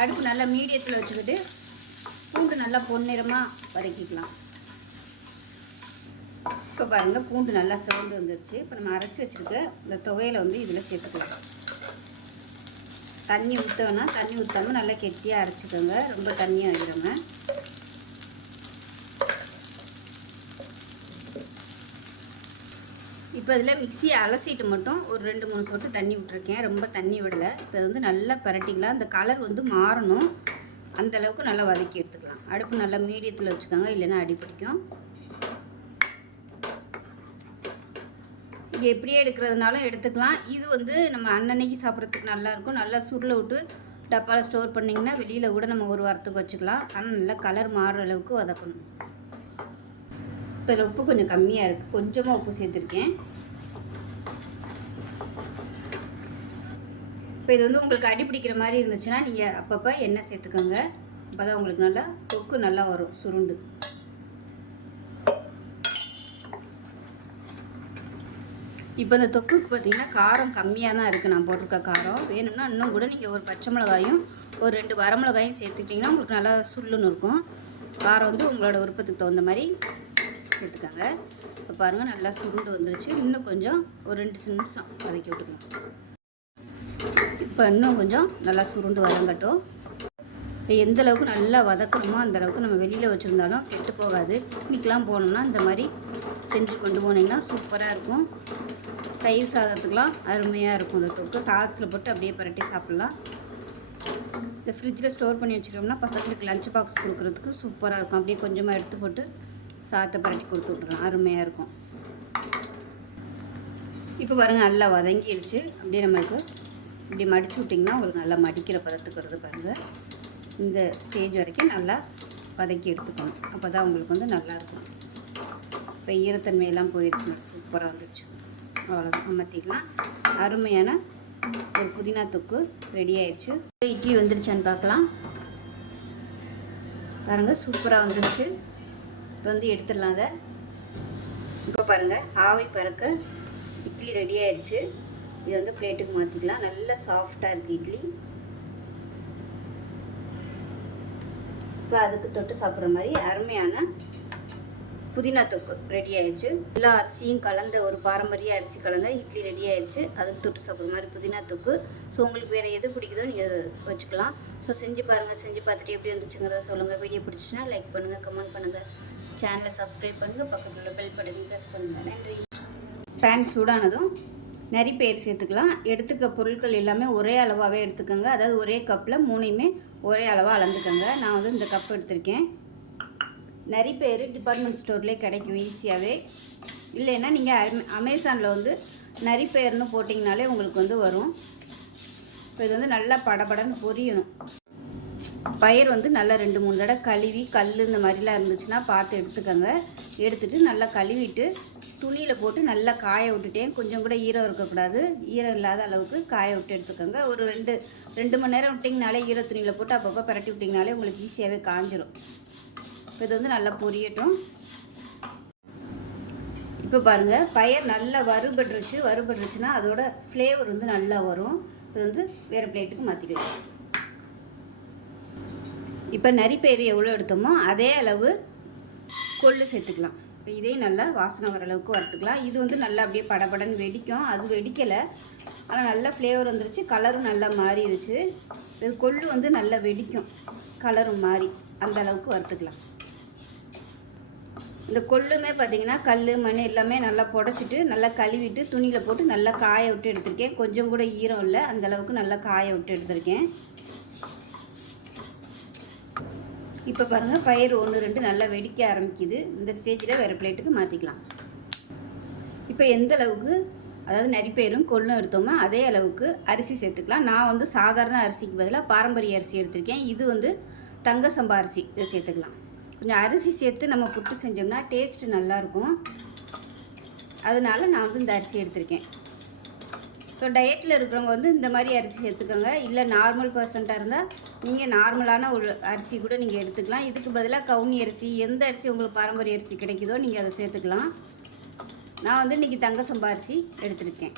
அடுப்பு நல்லா மீடியத்தில் வச்சுக்கிட்டு பூண்டு நல்லா பொன்னிறமாக வதக்கிக்கலாம். இப்போ பாருங்கள், பூண்டு நல்லா சிவந்து வந்துருச்சு. இப்போ நம்ம அரைச்சி வச்சுருக்க இந்த துவையலை வந்து இதில் சேர்த்துக்கலாம். தண்ணி ஊற்றோன்னா தண்ணி ஊற்றாமல் நல்லா கெட்டியாக அரைச்சிக்கோங்க. ரொம்ப தண்ணியாக ஆகிடுங்க. இப்போ இதில் மிக்சியை அலசிட்டு மட்டும் ஒரு 2-3 சொட்டு தண்ணி விட்டுருக்கேன். ரொம்ப தண்ணி விடலை. இப்போ வந்து நல்லா பரட்டிக்கலாம். அந்த கலர் வந்து மாறணும். அந்தளவுக்கு நல்லா வதக்கி எடுத்துக்கலாம். அடுப்பு நல்லா மீடியத்தில் வச்சுக்கோங்க, இல்லைன்னா அடி பிடிக்கும். இது எப்படியே எடுக்கிறதுனாலும் எடுத்துக்கலாம். இது வந்து நம்ம அன்னன்னைக்கு சாப்பிட்றதுக்கு நல்லாயிருக்கும். நல்லா சுருளை விட்டு டப்பாவில் ஸ்டோர் பண்ணிங்கன்னா வெளியில் கூட நம்ம ஒரு வாரத்துக்கு வச்சுக்கலாம். ஆனால் நல்லா கலர் மாறுற அளவுக்கு வதக்கணும். இப்போ இதில் உப்பு கொஞ்சம் கம்மியாக இருக்குது, கொஞ்சமாக உப்பு சேர்த்துருக்கேன். இப்போ இது வந்து உங்களுக்கு அடி பிடிக்கிற மாதிரி இருந்துச்சுன்னா நீங்கள் அப்பப்போ எண்ணெய் சேர்த்துக்கோங்க. அப்போ தான் உங்களுக்கு நல்லா தொக்கு நல்லா வரும் சுருண்டு. இப்போ இந்த தொக்குக்கு பார்த்திங்கன்னா காரம் கம்மியாக தான் இருக்குது நான் போட்டிருக்க காரம். வேணும்னா இன்னும் கூட நீங்கள் ஒரு பச்சை மிளகாயும் ஒரு 2 வரமிளகாயும் சேர்த்துக்கிட்டிங்கன்னா உங்களுக்கு நல்லா சுள்ளுன்னு இருக்கும். காரம் வந்து உங்களோட விருப்பத்துக்கு தகுந்த மாதிரி சேர்த்துக்கோங்க. இப்போ பாருங்கள் நல்லா சுருண்டு வந்துருச்சு. இன்னும் கொஞ்சம் ஒரு 2 நிமிஷம் வதக்கி விட்டுக்கலாம். இப்போ இன்னும் கொஞ்சம் நல்லா சுருண்டு வதங்கட்டும். இப்போ எந்த அளவுக்கு நல்லா வதக்கணுமோ அந்தளவுக்கு நம்ம வெளியில் வச்சுருந்தாலும் கெட்டு போகாது. பிக்னிக்லாம் போனோம்னா இந்த மாதிரி செஞ்சு கொண்டு போனீங்கன்னா சூப்பராக இருக்கும். தயிர் சாதத்துக்கெலாம் அருமையாக இருக்கும். இந்த தொக்கு சாதத்தில் போட்டு அப்படியே பரட்டி சாப்பிட்லாம். இந்த ஃப்ரிட்ஜில் ஸ்டோர் பண்ணி வச்சுட்டோம்னா பசங்களுக்கு லஞ்ச் பாக்ஸ் கொடுக்குறதுக்கு சூப்பராக இருக்கும். அப்படியே கொஞ்சமாக எடுத்து போட்டு சாதத்தை பரட்டி கொடுத்து விட்றலாம், அருமையாக இருக்கும். இப்போ பாருங்கள் நல்லா வதங்கிடுச்சு. அப்படியே நம்மளுக்கு இப்படி மடித்து விட்டிங்கன்னா உங்களுக்கு நல்லா மடிக்கிற பதத்துக்கு வருது பாருங்கள். இந்த ஸ்டேஜ் வரைக்கும் நல்லா வதக்கி எடுத்துக்கணும். அப்போ தான் உங்களுக்கு வந்து நல்லாயிருக்கும். இப்போ ஈரத்தன்மையெல்லாம் போயிடுச்சு, சூப்பராக வந்துடுச்சு. அவ்வளோதான், அமர்த்திக்கலாம். அருமையான ஒரு புதினா தொக்கு ரெடி ஆயிடுச்சு. இட்லி வந்துருச்சான்னு பார்க்கலாம். பாருங்கள் சூப்பராக வந்துடுச்சு. இப்போ வந்து எடுத்துடலாம் அதை. இப்போ பாருங்கள் ஆவி பறக்க இட்லி ரெடி ஆயிடுச்சு. இது வந்து பிளேட்டுக்கு மாற்றிக்கலாம். நல்லா சாஃப்டாக இருக்குது இட்லி. இப்போ அதுக்கு தொட்டு சாப்பிட்ற மாதிரி அருமையான புதினா தொக்கு ரெடி ஆயிடுச்சு. எல்லா அரிசியும் கலந்த ஒரு பாரம்பரிய அரிசி கலந்த இட்லி ரெடி ஆயிடுச்சு. அதுக்கு தொட்டு சாப்பிட்ற மாதிரி புதினா தொக்கு. ஸோ உங்களுக்கு வேறு எது பிடிக்குதோ நீங்கள் வச்சுக்கலாம். ஸோ செஞ்சு பாருங்கள். செஞ்சு பார்த்துட்டு எப்படி வந்துச்சுங்கிறத சொல்லுங்கள். வீடியோ பிடிச்சிச்சுன்னா லைக் பண்ணுங்கள், கமெண்ட் பண்ணுங்கள், சேனலை சப்ஸ்கிரைப் பண்ணுங்கள், பக்கத்தில் உள்ள பெல் பட்டனையும் ப்ரெஸ் பண்ணுங்கள். நன்றி. பேன் சூடானதும் நரிப்பயிறு சேர்த்துக்கலாம். எடுத்துக்க பொருட்கள் எல்லாமே ஒரே அளவாகவே எடுத்துக்கோங்க. அதாவது ஒரே கப்பில் 3யுமே ஒரே அளவாக அளந்துக்கோங்க. நான் வந்து இந்த கப் எடுத்திருக்கேன். நரிப்பயிறு டிபார்ட்மெண்ட் ஸ்டோர்லேயே கிடைக்கும் ஈஸியாகவே. இல்லைன்னா நீங்கள் அமேசானில் வந்து நரிப்பயிறுன்னு போட்டிங்கனாலே உங்களுக்கு வந்து வரும். இப்போ இது வந்து நல்லா படபடன்னு பொரியணும். பயிர் வந்து நல்லா 2-3 தடவை கழுவி கல் இந்த மாதிரிலாம் இருந்துச்சுன்னா பார்த்து எடுத்துக்கோங்க. எடுத்துகிட்டு நல்லா கழுவிட்டு துணியில் போட்டு நல்லா காய விட்டுட்டேன். கொஞ்சம் கூட ஈரம் இருக்கக்கூடாது. ஈரம் இல்லாத அளவுக்கு காய விட்டு எடுத்துக்கோங்க. ஒரு 2 மணி நேரம் விட்டிங்கனாலே ஈர துணியில் போட்டு அப்பப்போ பரட்டி விட்டிங்கனாலே உங்களுக்கு ஈஸியாகவே காஞ்சிரும். இப்போ இது வந்து நல்லா பொரியட்டும். இப்போ பாருங்கள் பயிர் நல்லா வறுபட்டுருச்சுன்னா அதோட ஃப்ளேவர் வந்து நல்லா வரும். இது வந்து வேறு பிளேட்டுக்கு மாற்றிக்கலாம். இப்போ நரிப்பயிறு எவ்வளோ எடுத்தோமோ அதே அளவு கொள்ளு சேர்த்துக்கலாம். இப்போ இதையும் நல்லா வாசனை வர அளவுக்கு வறுத்துக்கலாம். இது வந்து நல்லா அப்படியே படபடன்னு வெடிக்கும். அது வெடிக்கலை, ஆனால் நல்லா ஃப்ளேவர் வந்துருச்சு. கலரும் நல்லா மாறிடுச்சு. இது கொள்ளு வந்து நல்லா வெடிக்கும், கலரும் மாறி அந்த அளவுக்கு வறுத்துக்கலாம். இந்த கொள்ளுமே பார்த்திங்கன்னா கல் மண் எல்லாமே நல்லா புடச்சிட்டு நல்லா கழுவிட்டு துணியில் போட்டு நல்லா காய விட்டு எடுத்திருக்கேன். கொஞ்சம் கூட ஈரம் இல்லை, அந்தளவுக்கு நல்லா காய விட்டு எடுத்திருக்கேன். இப்போ பாருங்கள் பயிர் 1-2 நல்லா வெடிக்க ஆரம்பிக்குது. இந்த ஸ்டேஜில் வேறு பிளேட்டுக்கு மாற்றிக்கலாம். இப்போ எந்த அளவுக்கு அதாவது நரிப்பயிரும் கொள்ளும் எடுத்தோமோ அதே அளவுக்கு அரிசி சேர்த்துக்கலாம். நான் வந்து சாதாரண அரிசிக்கு பதிலாக பாரம்பரிய அரிசி எடுத்திருக்கேன். இது வந்து தங்க சம்பா அரிசி. இதை சேர்த்துக்கலாம். கொஞ்சம் அரிசி சேர்த்து நம்ம புட்டு செஞ்சோம்னா டேஸ்ட்டு நல்லாயிருக்கும். அதனால நான் வந்து இந்த அரிசி எடுத்திருக்கேன். ஸோ டயட்டில் இருக்கிறவங்க வந்து இந்த மாதிரி அரிசி சேர்த்துக்கோங்க. இல்லை நார்மல் பர்சன்ட்டாக இருந்தால் நீங்கள் நார்மலான ஒரு அரிசி கூட நீங்கள் எடுத்துக்கலாம். இதுக்கு பதிலாக கவுனி அரிசி, எந்த அரிசி உங்களுக்கு பாரம்பரிய அரிசி கிடைக்குதோ நீங்கள் அதை சேர்த்துக்கலாம். நான் வந்து இன்றைக்கி தங்க சம்பா அரிசி எடுத்திருக்கேன்.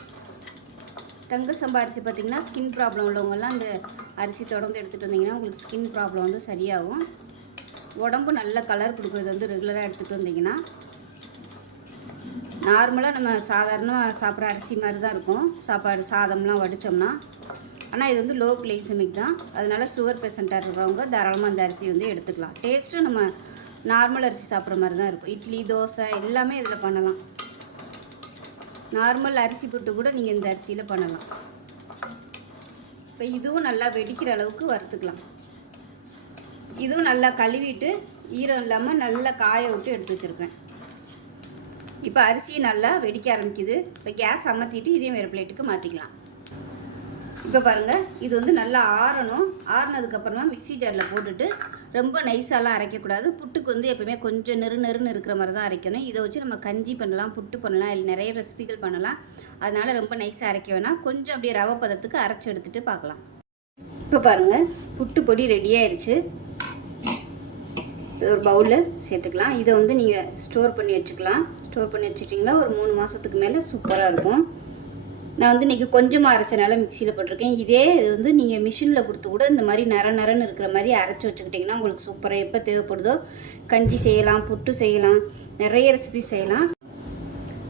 தங்க சம்பா அரிசி பார்த்திங்கன்னா ஸ்கின் ப்ராப்ளம் உள்ளவங்கெல்லாம் இந்த அரிசி தொடர்ந்து எடுத்துகிட்டு வந்தீங்கன்னா உங்களுக்கு ஸ்கின் ப்ராப்ளம் வந்து சரியாகும். உடம்பு நல்ல கலர் கொடுக்கும். இது வந்து ரெகுலராக எடுத்துகிட்டு வந்தீங்கன்னா நார்மலாக நம்ம சாதாரணமாக சாப்பிட்ற அரிசி மாதிரி தான் இருக்கும் சாப்பாடு, சாதம்லாம் வடித்தோம்னா. ஆனால் இது வந்து லோ கிளைசமிக் தான். அதனால சுகர் பேஷண்ட்டாக இருக்கிறவங்க தாராளமாக அந்த அரிசி வந்து எடுத்துக்கலாம். டேஸ்ட்டும் நம்ம நார்மல் அரிசி சாப்பிட்ற மாதிரி தான் இருக்கும். இட்லி, தோசை எல்லாமே இதில் பண்ணலாம். நார்மல் அரிசி புட்டு கூட நீங்கள் இந்த அரிசியில் பண்ணலாம். இப்போ இதுவும் நல்லா வெடிக்கிற அளவுக்கு வறுத்துக்கலாம். இதுவும் நல்லா கழுவிட்டு ஈரம் இல்லாமல் நல்லா காய விட்டு எடுத்து வச்சுருக்கேன். இப்போ அரிசி நல்லா வெடிக்க ஆரம்பிக்குது. இப்போ கேஸ் அமர்த்திட்டு இதையும் வேறு பிளேட்டுக்கு மாற்றிக்கலாம். இப்போ பாருங்கள், இது வந்து நல்லா ஆறணும். ஆறுனதுக்கப்புறமா மிக்ஸி ஜாரில் போட்டுட்டு ரொம்ப நைஸாலாம் அரைக்கக்கூடாது. புட்டுக்கு வந்து எப்பவுமே கொஞ்சம் நெருன்னு இருக்கிற மாதிரி தான் அரைக்கணும். இதை வச்சு நம்ம கஞ்சி பண்ணலாம், புட்டு பண்ணலாம், இல்லை நிறைய ரெசிபிகள் பண்ணலாம். அதனால் ரொம்ப நைஸாக அரைக்க வேணாம். கொஞ்சம் அப்படியே ரவை பதத்துக்கு அரைச்சி எடுத்துகிட்டு பார்க்கலாம். இப்போ பாருங்கள், புட்டு பொடி ரெடி ஆயிடுச்சு. ஒரு பவுலில் சேர்த்துக்கலாம். இதை வந்து நீங்கள் ஸ்டோர் பண்ணி வச்சுக்கலாம். ஸ்டோர் பண்ணி வச்சுட்டிங்களா ஒரு 3 மாதத்துக்கு மேலே சூப்பராக இருக்கும். நான் வந்து இன்றைக்கி கொஞ்சமாக அரைச்சனால மிக்சியில் போட்டிருக்கேன். இதே இது வந்து நீங்கள் மிஷினில் கொடுத்து கூட இந்த மாதிரி நரன்னு இருக்கிற மாதிரி அரைச்சி வச்சுக்கிட்டிங்கன்னா உங்களுக்கு சூப்பராக எப்போ தேவைப்படுதோ கஞ்சி செய்யலாம், புட்டு செய்யலாம், நிறைய ரெசிபி செய்யலாம்.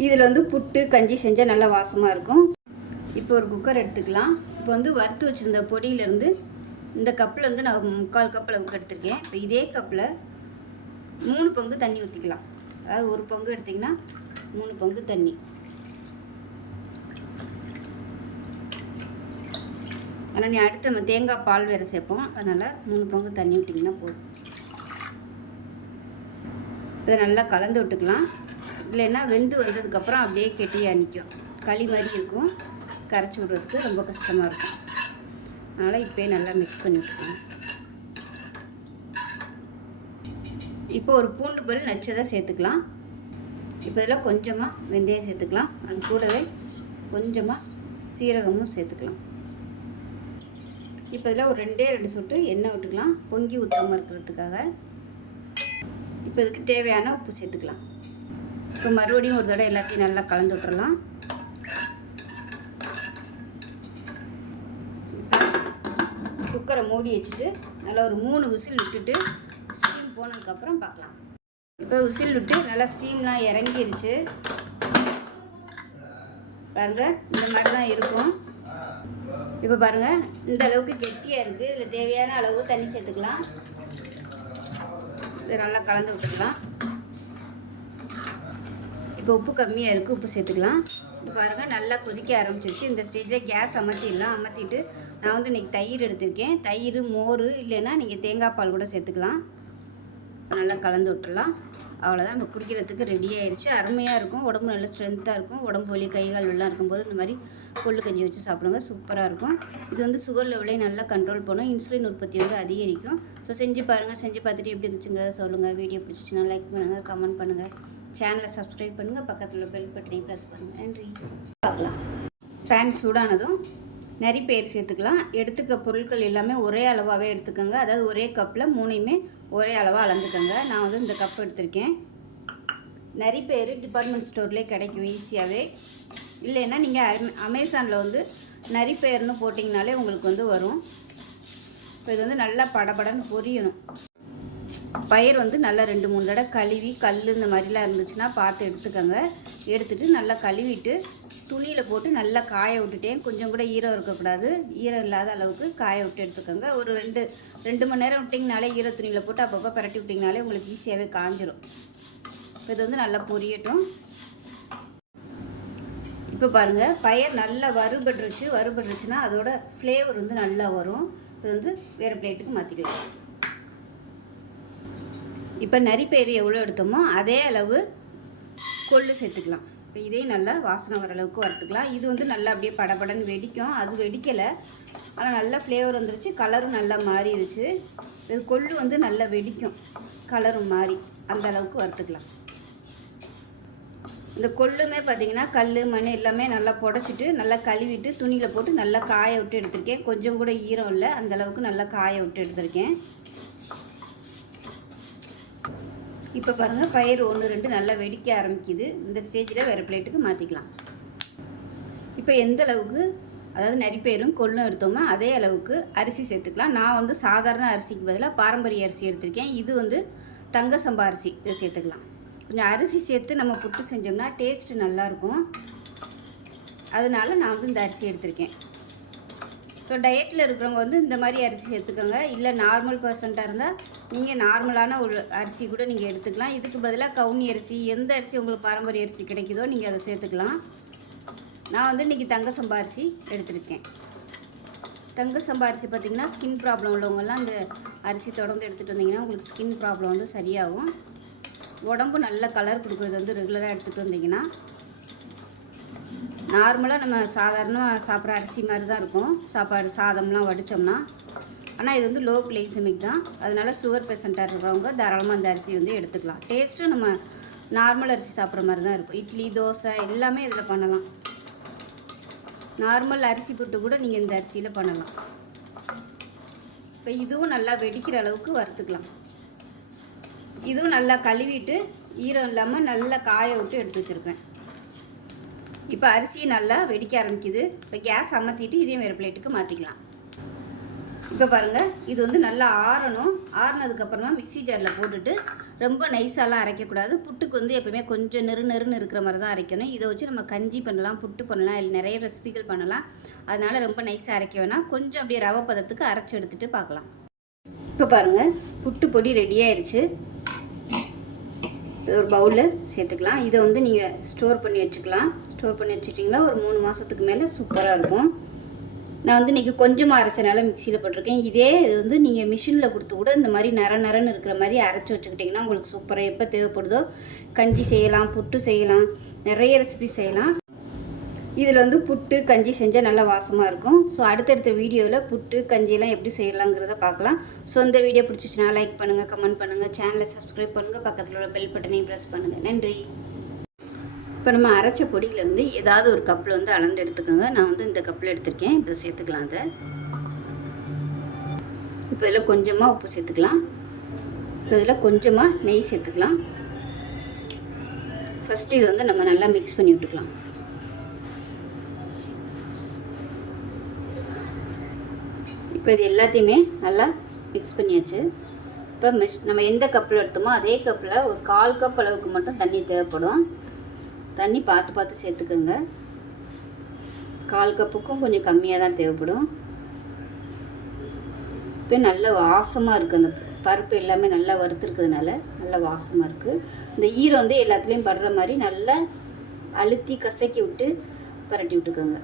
இதில் வந்து புட்டு கஞ்சி செஞ்சால் நல்லா வாசமாக இருக்கும். இப்போ ஒரு குக்கர் எடுத்துக்கலாம். இப்போ வந்து வறுத்து வச்சுருந்த பொடியிலேருந்து இந்த கப்பில் வந்து நான் 3/4 கப் அளவுக்கு எடுத்திருக்கேன். இப்போ இதே கப்பில் 3 பங்கு தண்ணி ஊற்றிக்கலாம். அதாவது ஒரு பங்கு எடுத்திங்கன்னா 3 பங்கு தண்ணி. ஆனால் நீ அடுத்து நம்ம தேங்காய் பால் வேறு சேர்ப்போம். அதனால் 3 பங்கு தண்ணி விட்டிங்கன்னா போதும். இதை நல்லா கலந்து விட்டுக்கலாம். இல்லைன்னா வெந்து வந்ததுக்கப்புறம் அப்படியே கெட்டியாக நிற்கும், களி மாதிரி இருக்கும். கரைச்சி விடுறதுக்கு ரொம்ப கஷ்டமாக இருக்கும். அதனால் இப்போயே நல்லா மிக்ஸ் பண்ணி விட்டுக்கலாம். இப்போ ஒரு பூண்டு பல் நச்சதை சேர்த்துக்கலாம். இப்போ இதில் கொஞ்சமாக வெந்தயம் சேர்த்துக்கலாம். அது கூடவே கொஞ்சமாக சீரகமும் சேர்த்துக்கலாம். இப்போ இதில் ஒரு 2 சொட்டு எண்ணெய் விட்டுக்கலாம், பொங்கி ஊற்றாமல் இருக்கிறதுக்காக. இப்போ இதுக்கு தேவையான உப்பு சேர்த்துக்கலாம். இப்போ மறுபடியும் ஒரு தடவை எல்லாத்தையும் நல்லா கலந்து விட்டுறலாம். குக்கரை மூடி வச்சுட்டு நல்லா ஒரு 3 விசில் விட்டுட்டு ஸ்டீம் போனதுக்கப்புறம் பார்க்கலாம். இப்போ விசில் விட்டு நல்லா ஸ்டீம்லாம் இறங்கிருச்சு பாருங்கள். இந்த மாதிரி தான் இருக்கும். இப்போ பாருங்கள், இந்த அளவுக்கு கெட்டியாக இருக்குது. இதில் தேவையான அளவு தண்ணி சேர்த்துக்கலாம். இதை நல்லா கலந்து விட்டுக்கலாம். இப்போ உப்பு கம்மியாக இருக்குது, உப்பு சேர்த்துக்கலாம். இப்போ பாருங்கள், நல்லா கொதிக்க ஆரம்பிச்சிருச்சு. இந்த ஸ்டேஜில் கேஸ் அமர்த்திடலாம். அமர்த்திட்டு நான் வந்து இன்றைக்கி தயிர் எடுத்திருக்கேன். தயிர், மோர், இல்லைன்னா நீங்கள் தேங்காய் பால் கூட சேர்த்துக்கலாம். நல்லா கலந்து விட்டுடலாம். அவ்வளோதான், நம்ம குடிக்கிறதுக்கு ரெடி ஆயிடுச்சு. அருமையாக இருக்கும். உடம்பு நல்ல ஸ்ட்ரென்த்தாக இருக்கும். உடம்பு வலி, கை கால் எல்லாம் இருக்கும்போது இந்த மாதிரி கொள்ளு கஞ்சி வச்சு சாப்பிடுங்க, சூப்பராக இருக்கும். இது வந்து சுகர் லெவலையும் நல்லா கண்ட்ரோல் பண்ணும். இன்சுலின் உற்பத்தி வந்து அதிகரிக்கும். ஸோ செஞ்சு பாருங்கள். செஞ்சு பார்த்துட்டு எப்படி இருந்துச்சுங்கிறத சொல்லுங்கள். வீடியோ பிடிச்சிச்சின்னா லைக் பண்ணுங்கள், கமெண்ட் பண்ணுங்கள், சேனலை சப்ஸ்கிரைப் பண்ணுங்கள், பக்கத்தில் பெல் பட்டனையும் ப்ரெஸ் பண்ணுங்கள். நன்றி. பார்க்கலாம். பேன் சூடானதும் நரிப்பயிர் சேர்த்துக்கலாம். எடுத்துக்க பொருட்கள் எல்லாமே ஒரே அளவாகவே எடுத்துக்கோங்க. அதாவது ஒரே கப்பில் 3யுமே ஒரே அளவாக அளந்துக்கோங்க. நான் வந்து இந்த கப் எடுத்திருக்கேன். நரிப்பயிர் டிபார்ட்மெண்ட் ஸ்டோர்லேயே கிடைக்கும் ஈஸியாகவே. இல்லைன்னா நீங்கள் அமேசானில் வந்து நரிப்பயிர்னு போட்டிங்கனாலே உங்களுக்கு வந்து வரும். இப்போ இது வந்து நல்லா படபடன்னு பொரியணும். பயிர் வந்து நல்லா 2-3 தடவை கழுவி, கல் இந்த மாதிரிலாம் இருந்துச்சுன்னா பார்த்து எடுத்துக்கோங்க. எடுத்துகிட்டு நல்லா கழுவிட்டு துணியில் போட்டு நல்லா காய விட்டுட்டேன். கொஞ்சம் கூட ஈரம் இருக்கக்கூடாது. ஈரம் இல்லாத அளவுக்கு காய விட்டு எடுத்துக்கோங்க. ஒரு 2 மணி நேரம் விட்டிங்கனாலே ஈர துணியில் போட்டு அப்பப்போ பரட்டி விட்டிங்கனாலே உங்களுக்கு ஈஸியாகவே காஞ்சிரும். இது வந்து நல்லா பொரியட்டும். இப்போ பாருங்கள், பயிர் நல்லா வறுபட்டுருச்சுன்னா அதோட ஃப்ளேவர் வந்து நல்லா வரும். இது வந்து வேறு பிளேட்டுக்கு மாற்றிக்கலாம். இப்போ நரிப்பயிறு எவ்வளோ எடுத்தோமோ அதே அளவு கொள்ளு சேர்த்துக்கலாம். இப்போ இதையும் நல்லா வாசனை வர அளவுக்கு வறுத்துக்கலாம். இது வந்து நல்லா அப்படியே படபடன்னு வெடிக்கும். அது வெடிக்கலை, ஆனால் நல்லா ஃப்ளேவர் வந்துருச்சு. கலரும் நல்லா மாறிடுச்சு. இது கொள்ளு வந்து நல்லா வெடிக்கும், கலரும் மாறி அந்த அளவுக்கு வறுத்துக்கலாம். இந்த கொள்ளுமே பார்த்திங்கன்னா கல், மண் எல்லாமே நல்லா புடச்சிட்டு நல்லா கழுவிட்டு துணியில் போட்டு நல்லா காய விட்டு எடுத்திருக்கேன். கொஞ்சம் கூட ஈரம் இல்லை, அந்தளவுக்கு நல்லா காய விட்டு எடுத்திருக்கேன். இப்போ பாருங்கள், பயிர் 1-2 நல்லா வெடிக்க ஆரம்பிக்குது. இந்த ஸ்டேஜில் வேறு பிளேட்டுக்கு மாற்றிக்கலாம். இப்போ எந்த அளவுக்கு, அதாவது நரிப்பயிரும் கொள்ளும் எடுத்தோமோ அதே அளவுக்கு அரிசி சேர்த்துக்கலாம். நான் வந்து சாதாரண அரிசிக்கு பதிலாக பாரம்பரிய அரிசி எடுத்திருக்கேன். இது வந்து தங்க சம்பா அரிசி, இதை சேர்த்துக்கலாம். கொஞ்சம் அரிசி சேர்த்து நம்ம புட்டு செஞ்சோம்னா டேஸ்ட்டு நல்லாயிருக்கும். அதனால நான் வந்து இந்த அரிசி எடுத்திருக்கேன். ஸோ டயட்டில் இருக்கிறவங்க வந்து இந்த மாதிரி அரிசி சேர்த்துக்கோங்க. இல்லை நார்மல் பர்சன்ட்டாக இருந்தால் நீங்கள் நார்மலான ஒரு அரிசி கூட நீங்கள் எடுத்துக்கலாம். இதுக்கு பதிலாக கவுனி அரிசி, எந்த அரிசி உங்களுக்கு பாரம்பரிய அரிசி கிடைக்குதோ நீங்கள் அதை சேர்த்துக்கலாம். நான் வந்து இன்றைக்கி தங்க சம்பா அரிசி எடுத்திருக்கேன். தங்க சம்பா அரிசி பார்த்திங்கன்னா ஸ்கின் ப்ராப்ளம் உள்ளவங்கெல்லாம் இந்த அரிசி தொடர்ந்து எடுத்துகிட்டு வந்தீங்கன்னா உங்களுக்கு ஸ்கின் ப்ராப்ளம் வந்து சரியாகும். உடம்பு நல்ல கலர் கொடுக்கும். இது வந்து ரெகுலராக எடுத்துகிட்டு வந்தீங்கன்னா நார்மலாக நம்ம சாதாரணமாக சாப்பிட்ற அரிசி மாதிரி தான் இருக்கும் சாப்பாடு சாதம்லாம் வடித்தோம்னா. ஆனால் இது வந்து லோ கிளைசமிக் தான். அதனால் சுகர் பேஷண்ட்டாக இருக்கிறவங்க தாராளமாக அந்த அரிசி வந்து எடுத்துக்கலாம். டேஸ்ட்டும் நம்ம நார்மல் அரிசி சாப்பிட்ற மாதிரி தான் இருக்கும். இட்லி தோசை எல்லாமே இதில் பண்ணலாம். நார்மல் அரிசி புட்டு கூட நீங்கள் இந்த அரிசியில் பண்ணலாம். இப்போ இதுவும் நல்லா வெடிக்கிற அளவுக்கு வறுத்துக்கலாம். இதுவும் நல்லா கழுவிட்டு ஈரம் இல்லாமல் நல்லா காய விட்டு எடுத்து வச்சுருக்கேன். இப்போ அரிசி நல்லா வெடிக்க ஆரம்பிக்குது. இப்போ கேஸ் அமர்த்திட்டு இதையும் வேறு பிளேட்டுக்கு மாற்றிக்கலாம். இப்போ பாருங்கள், இது வந்து நல்லா ஆறணும். ஆறினதுக்கப்புறமா மிக்ஸி ஜாரில் போட்டுட்டு ரொம்ப நைஸாலாம் அரைக்கக்கூடாது. புட்டுக்கு வந்து எப்போவுமே கொஞ்சம் நெருன்னு இருக்கிற மாதிரி தான் அரைக்கணும். இதை வச்சு நம்ம கஞ்சி பண்ணலாம், புட்டு பண்ணலாம், இல்லை நிறைய ரெசிபிகள் பண்ணலாம். அதனால் ரொம்ப நைஸாக அரைக்க வேணாம். கொஞ்சம் அப்படியே ரவை பதத்துக்கு அரைச்சி எடுத்துகிட்டு பார்க்கலாம். இப்போ பாருங்கள், புட்டு பொடி ரெடி ஆயிடுச்சு. ஒரு பவுலில் சேர்த்துக்கலாம். இதை வந்து நீங்கள் ஸ்டோர் பண்ணி வச்சுக்கலாம். ஸ்டோர் பண்ணி வச்சுட்டிங்கன்னா ஒரு 3 மாதத்துக்கு மேலே சூப்பராக இருக்கும். நான் வந்து இன்றைக்கி கொஞ்சமாக அரைச்சனால மிக்சியில் போட்டிருக்கேன். இதே இது வந்து நீங்கள் மிஷினில் கொடுத்து கூட இந்த மாதிரி நரன்னு இருக்கிற மாதிரி அரைச்சி வச்சுக்கிட்டிங்கன்னா உங்களுக்கு சூப்பராக எப்போ தேவைப்படுதோ கஞ்சி செய்யலாம், புட்டு செய்யலாம், நிறைய ரெசிபி செய்யலாம். இதில் வந்து புட்டு கஞ்சி செஞ்சால் நல்லா வாசமாக இருக்கும். ஸோ அடுத்தடுத்த வீடியோவில் புட்டு கஞ்சியெல்லாம் எப்படி செய்யலாங்கிறத பார்க்கலாம். ஸோ இந்த வீடியோ பிடிச்சிச்சுன்னா லைக் பண்ணுங்கள், கமெண்ட் பண்ணுங்கள், சேனலை சப்ஸ்கிரைப் பண்ணுங்கள், பக்கத்தில் உள்ள பெல் பட்டனையும் ப்ரெஸ் பண்ணுங்கள். நன்றி. இப்போ நம்ம அரைச்ச பொடியிலேருந்து ஏதாவது ஒரு கப்பில் வந்து அளந்து எடுத்துக்கோங்க. நான் வந்து இந்த கப்பில் எடுத்திருக்கேன். இப்போ சேர்த்துக்கலாம். அதை இப்போ இதில் கொஞ்சமாக உப்பு சேர்த்துக்கலாம். இப்போ இதில் கொஞ்சமாக நெய் சேர்த்துக்கலாம். ஃபஸ்ட்டு இது வந்து நம்ம நல்லா மிக்ஸ் பண்ணி விட்டுக்கலாம். இப்போ இது எல்லாத்தையுமே நல்லா மிக்ஸ் பண்ணியாச்சு. இப்போ நம்ம எந்த கப்பில் எடுத்தோமோ அதே கப்பில் ஒரு 1/4 கப் அளவுக்கு மட்டும் தண்ணி தேவைப்படும். தண்ணி பார்த்து சேர்த்துக்கோங்க. 1/4 கப்புக்கும் கொஞ்சம் கம்மியாக தான் தேவைப்படும். இப்போ நல்ல வாசமாக இருக்குது. அந்த பருப்பு எல்லாமே நல்லா வறுத்துருக்கிறதுனால நல்ல வாசமாக இருக்குது. இந்த ஈரம் வந்து எல்லாத்துலேயும் படுற மாதிரி நல்லா அழுத்தி கசக்கி விட்டு பரட்டி விட்டுக்கோங்க.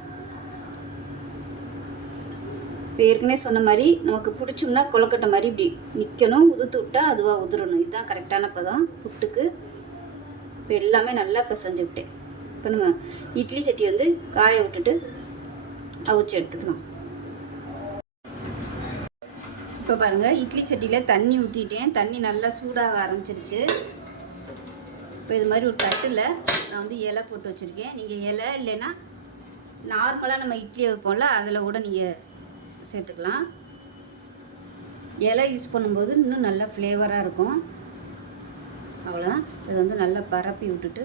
இப்போ ஏற்கனவே சொன்ன மாதிரி நமக்கு பிடிச்சோம்னா கொழுக்கட்டை மாதிரி இப்படி நிற்கணும். உதுத்து விட்டால் அதுவாக உதிரணும். இதுதான் கரெக்டான பதம் புட்டுக்கு. இப்போ எல்லாமே நல்லா பிசைஞ்சு விட்டேன். இப்போ நம்ம இட்லி சட்டி வந்து காய விட்டுட்டு அவிச்சு எடுத்துக்கலாம். இப்போ பாருங்கள், இட்லி சட்டியில் தண்ணி ஊற்றிட்டேன். தண்ணி நல்லா சூடாக ஆரம்பிச்சிருச்சு. இப்போ இது மாதிரி ஒரு தட்டில் நான் வந்து இலை போட்டு வச்சுருக்கேன். நீங்கள் இலை இல்லைன்னா நார்மலாக நம்ம இட்லி வைப்போம்ல அதில் கூட நீங்கள் சேர்த்துக்கலாம். இலை யூஸ் பண்ணும்போது இன்னும் நல்லா ஃப்ளேவராக இருக்கும். அவ்வளோதான். இது வந்து நல்லா பரப்பி விட்டுட்டு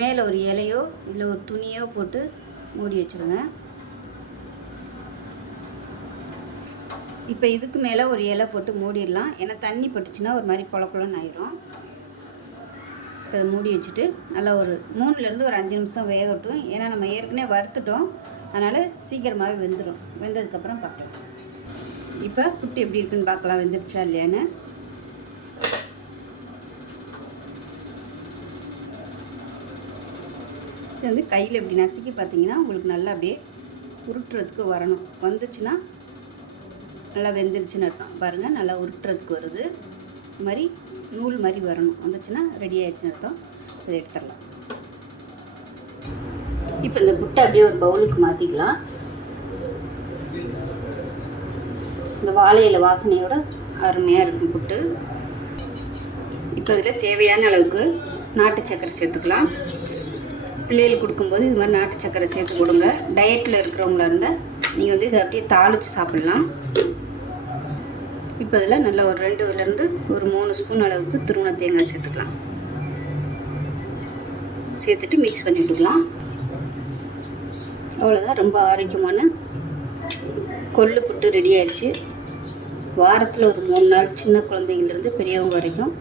மேலே ஒரு இலையோ இல்லை ஒரு துணியோ போட்டு மூடி வச்சுருங்க. இப்போ இதுக்கு மேலே ஒரு இலை போட்டு மூடிடலாம். ஏன்னா தண்ணி பட்டுச்சுன்னா ஒரு மாதிரி குழக்குழன்னு ஆயிரும். இப்போ இதை மூடி வச்சுட்டு நல்லா ஒரு 3லேருந்து ஒரு 5 நிமிஷம் வேகட்டும். ஏன்னா நம்ம ஏற்கனவே வறுத்துட்டோம், அதனால் சீக்கிரமாகவே வெந்துடும். வெந்ததுக்கப்புறம் பார்க்கலாம். இப்போ புட்டு எப்படி இருக்குன்னு பார்க்கலாம், வெந்துருச்சா இல்லையான்னு. இது வந்து கையில் இப்படி நசுக்கி பார்த்தீங்கன்னா உங்களுக்கு நல்லா அப்படியே உருட்டுறதுக்கு வரணும். வந்துச்சுன்னா நல்லா வெந்துருச்சுன்னு அர்த்தம். பாருங்கள், நல்லா உருட்டுறதுக்கு வருது. இது மாதிரி நூல் மாதிரி வரணும். வந்துச்சுன்னா ரெடி ஆயிடுச்சுன்னு அர்த்தம். இதை எடுத்துடலாம். இப்போ இந்த புட்டை அப்படியே ஒரு பவுலுக்கு மாற்றிக்கலாம். இந்த வாழை இலை வாசனையோட அருமையாக இருக்கும் புட்டு. இப்போ இதில் தேவையான அளவுக்கு நாட்டு சர்க்கரை சேர்த்துக்கலாம். பிள்ளைகளுக்கு கொடுக்கும்போது இது மாதிரி நாட்டு சர்க்கரை சேர்த்து கொடுங்க. டயட்டில் இருக்கிறவங்களா இருந்தால் நீங்கள் வந்து இதை அப்படியே தாளித்து சாப்பிட்லாம். இப்போ இதில் நல்லா ஒரு 2லேருந்து ஒரு 3 ஸ்பூன் அளவுக்கு துருவன தேங்காய் சேர்த்துக்கலாம். சேர்த்துட்டு மிக்ஸ் பண்ணி விட்டுக்கலாம். அவ்வளோதான். ரொம்ப ஆரோக்கியமான கொள்ளு புட்டு ரெடி ஆயிடுச்சு. வாரத்தில் ஒரு 3 நாள் சின்ன குழந்தைங்கள்லேருந்து பெரியவங்க வரைக்கும்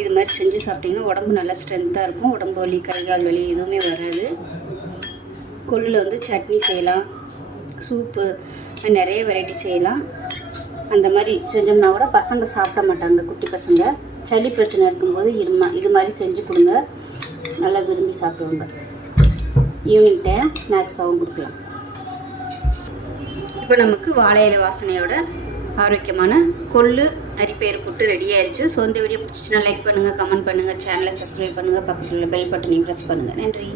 இது மாதிரி செஞ்சு சாப்பிட்டிங்கன்னா உடம்பு நல்லா ஸ்ட்ரென்த்தாக இருக்கும். உடம்பு வலி, கை கால் வலி எதுவுமே வராது. கொள்ளில் வந்து சட்னி செய்யலாம், சூப்பு, நிறைய வெரைட்டி செய்யலாம். அந்த மாதிரி செஞ்சோம்னா கூட பசங்க சாப்பிட மாட்டாங்க. குட்டி பசங்க சளி பிரச்சனை இருக்கும்போது இது மாதிரி செஞ்சு கொடுங்க, நல்லா விரும்பி சாப்பிடுவாங்க. ஈவினிங் டைம் ஸ்நாக்ஸாகவும் கொடுக்கலாம். இப்போ நமக்கு வாழை இலை வாசனையோட ஆரோக்கியமான கொள்ளு அரிப்பயிறு புட்டு ரெடி ஆயிடுச்சு. ஸோ இந்த வீடியோ பிடிச்சிச்சுன்னா லைக் பண்ணுங்கள், கமெண்ட் பண்ணுங்கள், சேனலை சப்ஸ்கிரைப் பண்ணுங்கள், பக்கத்தில் உள்ள பெல் பட்டனையும் ப்ரெஸ் பண்ணுங்கள். நன்றி.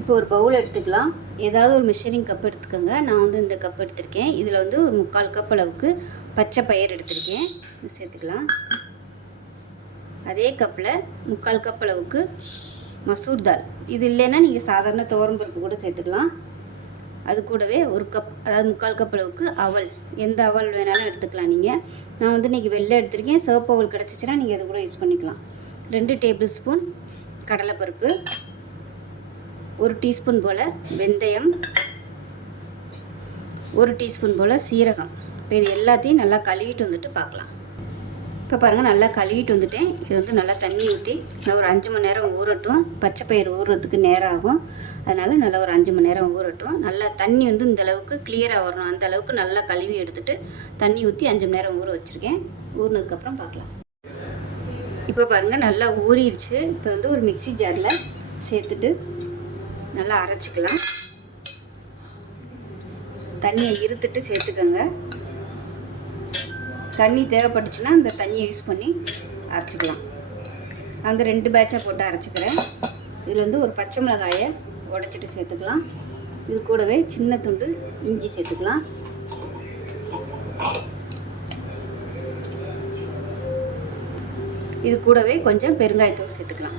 இப்போ ஒரு பவுல் எடுத்துக்கலாம். ஏதாவது ஒரு மெஷரிங் கப் எடுத்துக்கோங்க. நான் வந்து இந்த கப் எடுத்திருக்கேன். இதில் வந்து ஒரு 3/4 கப் அளவுக்கு பச்சை பயிர் எடுத்திருக்கேன். சேர்த்துக்கலாம். அதே கப்பில் 3/4 கப் அளவுக்கு மசூர் தால். இது இல்லைன்னா நீங்கள் சாதாரண துவரம்பருப்பு கூட சேர்த்துக்கலாம். அது கூடவே ஒரு கப், அதாவது 3/4 கப் அளவுக்கு அவல். எந்த அவல் வேணாலும் எடுத்துக்கலாம் நீங்கள். நான் வந்து இன்றைக்கி வெள்ளை எடுத்திருக்கேன். சிவப்பு அவல் கிடச்சிச்சின்னா நீங்கள் அது கூட யூஸ் பண்ணிக்கலாம். 2 டேபிள் ஸ்பூன் கடலைப்பருப்பு, 1 டீஸ்பூன் போல் வெந்தயம், 1 டீஸ்பூன் போல் சீரகம். இப்போ இது எல்லாத்தையும் நல்லா கழுவிட்டு வந்துட்டு பார்க்கலாம். இப்போ பாருங்கள், நல்லா கழுவிட்டு வந்துட்டேன். இது வந்து நல்லா தண்ணி ஊற்றி நான் ஒரு 5 மணி நேரம் ஊறட்டும். பச்சை பயிர் ஊறுறதுக்கு நேரம் ஆகும். அதனால் நல்லா ஒரு 5 மணி நேரம் ஊறட்டும். நல்லா தண்ணி வந்து இந்த அளவுக்கு கிளியராக வரணும். அந்த அளவுக்கு நல்லா கழுவி எடுத்துகிட்டு தண்ணி ஊற்றி 5 மணி நேரம் ஊற வச்சுருக்கேன். ஊறினதுக்கப்புறம் பார்க்கலாம். இப்போ பாருங்கள், நல்லா ஊறிடுச்சு. இப்போ வந்து ஒரு மிக்ஸி ஜாரில் சேர்த்துட்டு நல்லா அரைச்சிக்கலாம். தண்ணியை இருத்துட்டு சேர்த்துக்கோங்க. தண்ணி தேவைப்பட்டுச்சுன்னா அந்த தண்ணியை யூஸ் பண்ணி அரைச்சிக்கலாம். நான் வந்து 2 பேட்சாக போட்டு அரைச்சிக்கிறேன். இதில் வந்து ஒரு பச்சை மிளகாயை உடைச்சிட்டு சேர்த்துக்கலாம். இது கூடவே சின்ன துண்டு இஞ்சி சேர்த்துக்கலாம். இது கூடவே கொஞ்சம் பெருங்காயத்தூள் சேர்த்துக்கலாம்.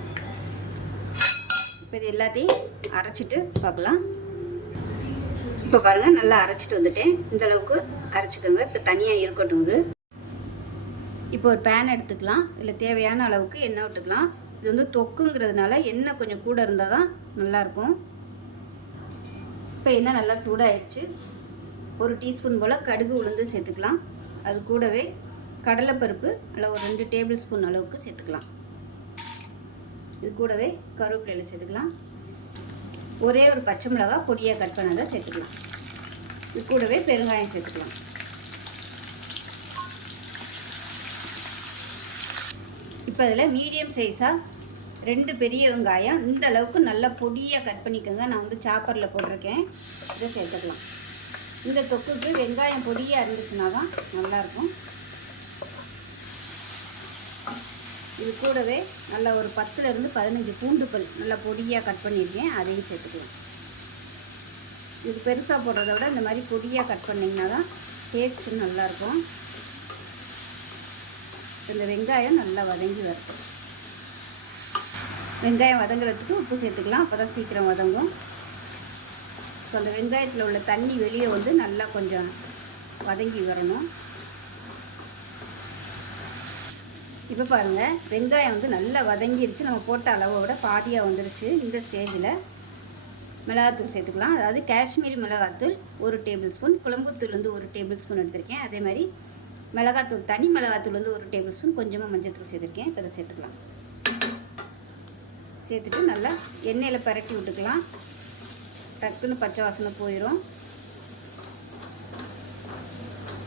இப்போ இது எல்லாத்தையும் அரைச்சிட்டு பார்க்கலாம். இப்போ பாருங்கள், நல்லா அரைச்சிட்டு வந்துட்டேன். இந்த அளவுக்கு அரைச்சிக்கோங்க. இப்போ தனியாக இருக்கட்டும். இப்போ ஒரு பேன் எடுத்துக்கலாம். இதில் தேவையான அளவுக்கு எண்ணெய் விட்டுக்கலாம். இது வந்து தொக்குங்கிறதுனால எண்ணெய் கொஞ்சம் கூட இருந்தால் தான் நல்லாயிருக்கும். இப்போ எண்ணெய் நல்லா சூடாகிடுச்சு. 1 டீஸ்பூன் போல் கடுகு உளுந்து சேர்த்துக்கலாம். அது கூடவே கடலைப்பருப்பு அதில் ஒரு 2 டேபிள் ஸ்பூன் அளவுக்கு சேர்த்துக்கலாம். இது கூடவே கருவேப்பிலை சேர்த்துக்கலாம். ஒரே ஒரு பச்சை மிளகாய் பொடியாக கட் பண்ணதை சேர்த்துக்கலாம். இது கூடவே பெருங்காயம் சேர்த்துக்கலாம். இப்போ அதில் மீடியம் சைஸாக 2 பெரிய வெங்காயம் இந்த அளவுக்கு நல்லா பொடியாக கட் பண்ணிக்கோங்க. நான் வந்து சாப்பரில் போட்டிருக்கேன். இதை சேர்த்துக்கலாம். இந்த தொக்குக்கு வெங்காயம் பொடியாக இருந்துச்சுன்னா தான் நல்லாயிருக்கும். இது கூடவே நல்லா ஒரு 10லேருந்து 15 பூண்டு பல் நல்லா பொடியாக கட் பண்ணியிருக்கேன். அதையும் சேர்த்துக்கலாம். இது பெருசாக போடுறத விட இந்த மாதிரி பொடியாக கட் பண்ணிங்கன்னா தான் டேஸ்ட்டு நல்லாயிருக்கும். இந்த வெங்காயம் நல்லா வதங்கி வரட்டும். வெங்காயம் வதங்குறதுக்கு உப்பு சேர்த்துக்கலாம். அப்போ தான் சீக்கிரம் வதங்கும். ஸோ அந்த வெங்காயத்தில் உள்ள தண்ணி வெளியே வந்து நல்லா கொஞ்சம் வதங்கி வரணும். இப்போ பாருங்கள், வெங்காயம் வந்து நல்லா வதங்கிருச்சு. நம்ம போட்ட அளவை விட பாதியாக வந்துருச்சு. இந்த ஸ்டேஜில் மிளகாத்தூள் சேர்த்துக்கலாம். அதாவது காஷ்மீரி மிளகாத்தூள் 1 டேபிள் ஸ்பூன், குழம்புத்தூள் வந்து 1 டேபிள் ஸ்பூன் எடுத்திருக்கேன். அதே மாதிரி மிளகாத்தூள், தனி மிளகாத்தூள் வந்து 1 டேபிள் ஸ்பூன், கொஞ்சமாக மஞ்சள் சேர்த்துருக்கேன். இப்போ அதை சேர்த்துக்கலாம். சேர்த்துட்டு நல்லா எண்ணெயில் பரட்டி விட்டுக்கலாம். டக்குன்னு பச்சை வாசனை போயிடும்.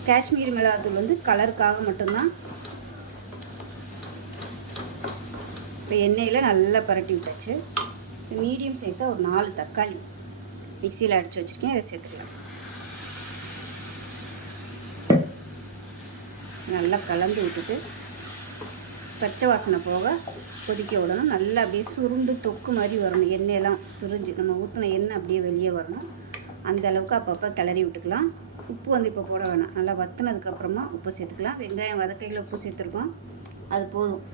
காஷ்மீரி மிளகாத்தூள் வந்து கலருக்காக மட்டும்தான். இப்போ எண்ணெயில் நல்லா பரட்டி விட்டாச்சு. மீடியம் சைஸாக ஒரு 4 தக்காளி மிக்சியில் அடித்து வச்சுருக்கேன். இதை சேர்த்துக்கலாம். நல்லா கலந்து விட்டுட்டு பச்சை வாசனை போக கொதிக்க விடணும். நல்லா அப்படியே சுருண்டு தொக்கு மாதிரி வரணும். எண்ணெயெல்லாம் பிரிஞ்சு நம்ம ஊற்றின எண்ணெய் அப்படியே வெளியே வரணும். அந்த அளவுக்கு அப்பப்போ கிளறி விட்டுக்கலாம். உப்பு வந்து இப்போ போட வேணாம். நல்லா வற்றினதுக்கப்புறமா உப்பு சேர்த்துக்கலாம். வெங்காயம் வதக்கையில் உப்பு சேர்த்துருக்கோம், அது போதும்.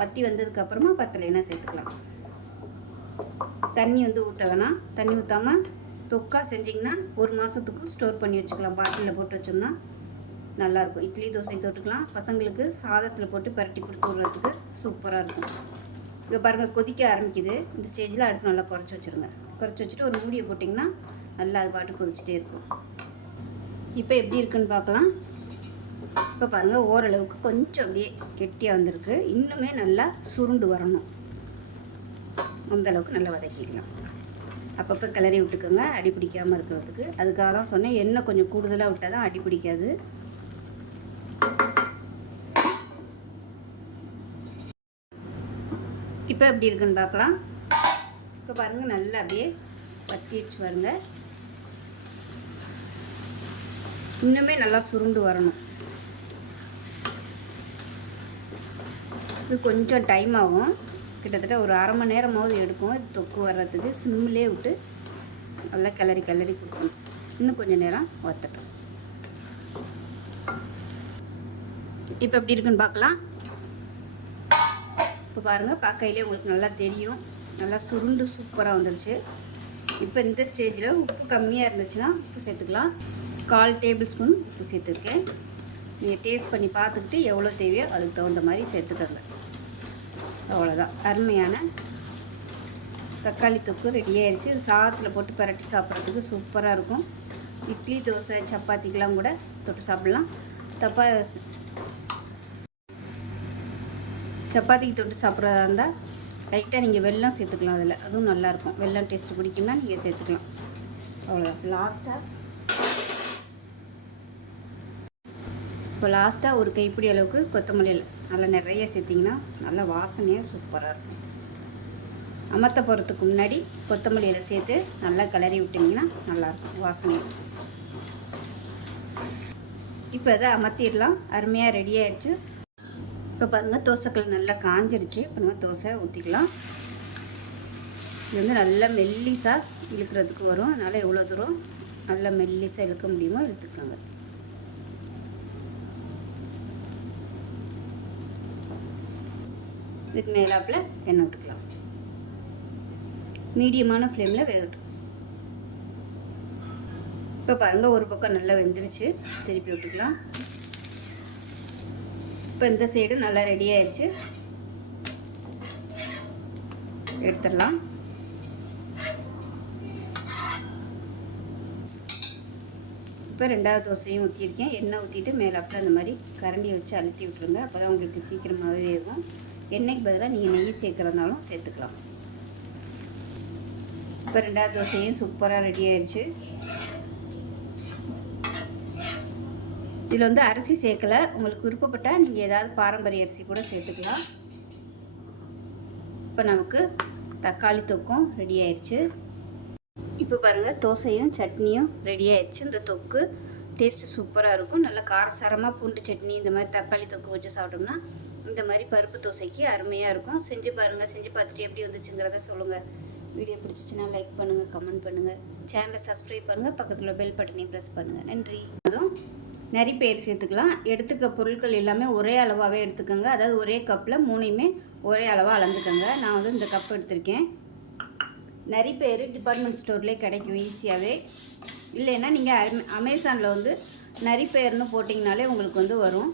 வற்றி வந்ததுக்கப்புறமா பத்தலைன்னா சேர்த்துக்கலாம். தண்ணி வந்து ஊற்ற வேணாம். தண்ணி ஊற்றாமல் தொக்கா செஞ்சிங்கன்னா 1 மாதத்துக்கும் ஸ்டோர் பண்ணி வச்சுக்கலாம். பாட்டிலில் போட்டு வச்சோம்னா நல்லாயிருக்கும். இட்லி தோசை தொட்டுக்கலாம். பசங்களுக்கு சாதத்தில் போட்டு பரட்டி கொடுத்து விடுறதுக்கு சூப்பராக இருக்கும். இப்போ பாருங்கள், கொதிக்க ஆரம்பிக்குது. இந்த ஸ்டேஜில் அடுப்பு நல்லா குறைச்சி வச்சுருங்க. குறைச்சி வச்சுட்டு ஒரு மூடியை போட்டிங்கன்னா நல்லா அது பாட்டு கொதிச்சிட்டே இருக்கும். இப்போ எப்படி இருக்குன்னு பார்க்கலாம். இப்போ பாருங்கள், ஓரளவுக்கு கொஞ்சம் அப்படியே கெட்டியாக வந்திருக்கு. இன்னுமே நல்லா சுருண்டு வரணும். அந்தளவுக்கு நல்லா வதக்கிக்கலாம். அப்பப்போ கிளறி விட்டுக்கோங்க, அடி பிடிக்காமல் இருக்கிறதுக்கு. அதுக்காக தான் சொன்னேன், எண்ணெய் கொஞ்சம் கூடுதலாக விட்டால் தான் அடி பிடிக்காது. இப்போ எப்படி இருக்குன்னு பார்க்கலாம். இப்போ பாருங்கள், நல்லா அப்படியே வத்திச்சு பாருங்கள். இன்னுமே நல்லா சுருண்டு வரணும். இது கொஞ்சம் டைம் ஆகும். கிட்டத்தட்ட ஒரு அரை மணி நேரமாவது எடுக்கும் இது தொக்கு வர்றதுக்கு. சிம்மிலே விட்டு நல்லா கிளறி கொடுக்கணும். இன்னும் கொஞ்சம் நேரம் வற்றட்டும். இப்போ எப்படி இருக்குன்னு பார்க்கலாம். இப்போ பாருங்கள், பார்க்கையிலே உங்களுக்கு நல்லா தெரியும், நல்லா சுருண்டு சூப்பராக வந்துடுச்சு. இப்போ இந்த ஸ்டேஜில் உப்பு கம்மியாக இருந்துச்சுன்னா உப்பு சேர்த்துக்கலாம். 1/4 டேபிள் ஸ்பூன் உப்பு சேர்த்துருக்கேன். நீங்கள் டேஸ்ட் பண்ணி பார்த்துக்கிட்டு எவ்வளோ தேவையோ அதுக்கு தகுந்த மாதிரி சேர்த்துக்கங்க. அவ்வளோதான், அருமையான தக்காளி தொக்கு ரெடி ஆயிடுச்சு. இது சாதத்தில் போட்டு பரட்டி சாப்பிட்றதுக்கு சூப்பராக இருக்கும். இட்லி, தோசை, சப்பாத்திக்கெலாம் கூட தொட்டு சாப்பிட்லாம். சப்பாத்திக்கு தொட்டு சாப்பிட்றதா இருந்தால் லைட்டாக நீங்கள் வெல்லம் சேர்த்துக்கலாம் அதில், அதுவும் நல்லாயிருக்கும். வெல்லம் டேஸ்ட்டு பிடிக்குன்னா நீங்கள் சேர்த்துக்கலாம். அவ்வளோதான். லாஸ்ட்டாக ஒரு கைப்பிடி அளவுக்கு கொத்தமல்லி நல்லா நிறைய சேர்த்திங்கன்னா நல்லா வாசனையாக சூப்பராக இருக்கும். அமர்த்த போகிறதுக்கு முன்னாடி கொத்தமல்லி இலை சேர்த்து நல்லா கிளறி விட்டிங்கன்னா நல்லாயிருக்கும் வாசனையாக. இப்போ அதை அமர்த்திடலாம். அருமையாக ரெடி ஆகிடுச்சு. இப்போ பாருங்கள், தோசைக்கல் நல்லா காஞ்சிருச்சு. இப்போ நம்ம தோசை ஊற்றிக்கலாம். இது வந்து நல்லா மெல்லிசாக இழுக்கிறதுக்கு வரும். அதனால் எவ்வளோ தூரம் நல்லா மெல்லிசாக இழுக்க முடியுமோ இழுத்துக்கோங்க. இதுக்கு மேலாப்பில் எண்ணெய் விட்டுக்கலாம். மீடியமான ஃப்ளேமில் வேகட்டும். இப்போ பாருங்கள், ஒரு பக்கம் நல்லா வெந்துருச்சு. திருப்பி விட்டுக்கலாம். இப்போ இந்த சைடு நல்லா ரெடி ஆயிடுச்சு. எடுத்துடலாம். இப்போ 2வது தோசையும் ஊற்றிருக்கேன். எண்ணெய் ஊற்றிட்டு மேலாப்பில் அந்த மாதிரி கரண்டியை வச்சு அழுத்தி விட்டுருங்க. அப்போ தான் உங்களுக்கு சீக்கிரமாகவே வேகும். எண்ணெய்க்கு பதிலாக நீங்கள் நெய் சேர்க்குறதுனாலும் சேர்த்துக்கலாம். இப்போ 2வது தோசையும் சூப்பராக ரெடி ஆயிடுச்சு. இதில் வந்து அரிசி சேர்க்கலை. உங்களுக்கு விருப்பப்பட்டால் நீங்கள் ஏதாவது பாரம்பரிய அரிசி கூட சேர்த்துக்கலாம். இப்போ நமக்கு தக்காளி தொக்கும் ரெடி ஆயிடுச்சு. இப்போ பாருங்கள், தோசையும் சட்னியும் ரெடி ஆயிடுச்சு. இந்த தொக்கு டேஸ்ட்டு சூப்பராக இருக்கும். நல்லா காரசாரமாக பூண்டு சட்னி, இந்த மாதிரி தக்காளி தொக்கு வச்சு சாப்பிட்டோம்னா இந்த மாதிரி பருப்பு தோசைக்கு அருமையாக இருக்கும். செஞ்சு பாருங்கள். செஞ்சு பார்த்துட்டு எப்படி வந்துச்சுங்கிறத சொல்லுங்கள். வீடியோ பிடிச்சிச்சின்னா லைக் பண்ணுங்கள், கமெண்ட் பண்ணுங்கள், சேனலை சப்ஸ்கிரைப் பண்ணுங்கள், பக்கத்தில் பெல் பட்டனையும் ப்ரெஸ் பண்ணுங்கள். நன்றி. அதுவும் நிறைய பேர் சேர்த்துக்கலாம். எடுத்துக்க பொருட்கள் எல்லாமே ஒரே அளவாகவே எடுத்துக்கோங்க. அதாவது ஒரே கப்பில் 3யுமே ஒரே அளவாக அளந்துக்கோங்க. நான் வந்து இந்த கப் எடுத்திருக்கேன். நிறைய பேர் டிபார்ட்மெண்ட் ஸ்டோர்லேயே கிடைக்கும் ஈஸியாகவே. இல்லைன்னா நீங்கள் அமேசானில் வந்து நிறைய பேர்னு போட்டிங்கனாலே உங்களுக்கு வந்து வரும்.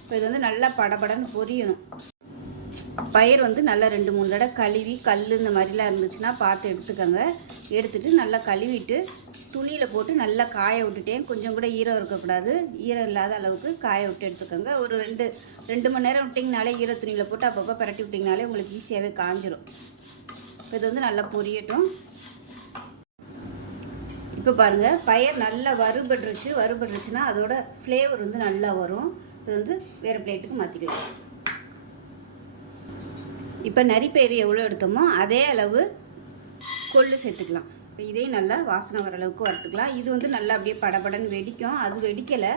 இப்போ இது வந்து நல்லா படபடன்னு பொரியணும். பயிர் வந்து நல்லா 2-3 தடவை கழுவி, கல் இந்த மாதிரிலாம் இருந்துச்சுன்னா பார்த்து எடுத்துக்கோங்க. எடுத்துகிட்டு நல்லா கழுவிட்டு துணியில் போட்டு நல்லா காய விட்டுட்டேன். கொஞ்சம் கூட ஈரம் இருக்கக்கூடாது. ஈரம் இல்லாத அளவுக்கு காய விட்டு எடுத்துக்கோங்க. ஒரு 2 மணி நேரம் விட்டிங்கனாலே ஈர துணியில் போட்டு அப்பப்போ பரட்டி விட்டிங்கனாலே உங்களுக்கு ஈஸியாகவே காஞ்சிரும். இப்போ இது வந்து நல்லா பொரியட்டும். இப்போ பாருங்கள், பயிர் நல்லா வறுபட்டுருச்சுன்னா அதோட ஃப்ளேவர் வந்து நல்லா வரும். இது வந்து வேறு பிளேட்டுக்கு மாற்றிக்கலாம். இப்போ நரிப்பயிறு எவ்வளோ எடுத்தோமோ அதே அளவு கொள்ளு சேர்த்துக்கலாம். இப்போ இதையும் நல்லா வாசனை வர அளவுக்கு வறுத்துக்கலாம். இது வந்து நல்லா அப்படியே படபடன்னு வெடிக்கும். அது வெடிக்கலை,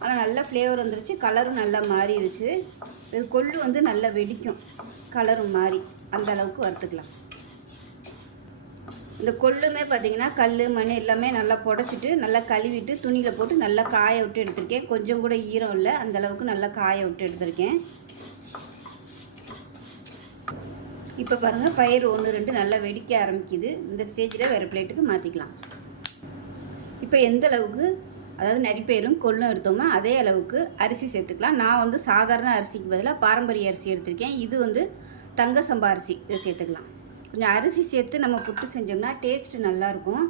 ஆனால் நல்லா ஃப்ளேவர் வந்துருச்சு. கலரும் நல்லா மாறிடுச்சு. இது கொள்ளு வந்து நல்லா வெடிக்கும், கலரும் மாறி அந்த அளவுக்கு வறுத்துக்கலாம். இந்த கொள்ளுமே பார்த்திங்கன்னா கல், மண் எல்லாமே நல்லா புடச்சிட்டு நல்லா கழுவிட்டு துணியில் போட்டு நல்லா காய விட்டு எடுத்திருக்கேன். கொஞ்சம் கூட ஈரம் இல்லை, அந்தளவுக்கு நல்லா காய விட்டு எடுத்திருக்கேன். இப்போ பாருங்கள், பயிர் 1-2 நல்லா வெடிக்க ஆரம்பிக்குது. இந்த ஸ்டேஜில் வேறு பிளேட்டுக்கு மாற்றிக்கலாம். இப்போ எந்த அளவுக்கு, அதாவது நரிப்பயிரும் கொள்ளும் எடுத்தோமோ அதே அளவுக்கு அரிசி சேர்த்துக்கலாம். நான் வந்து சாதாரண அரிசிக்கு பதிலாக பாரம்பரிய அரிசி எடுத்திருக்கேன். இது வந்து தங்க சம்பா அரிசி, இதை சேர்த்துக்கலாம். கொஞ்சம் அரிசி சேர்த்து நம்ம புட்டு செஞ்சோம்னா டேஸ்ட்டு நல்லாயிருக்கும்.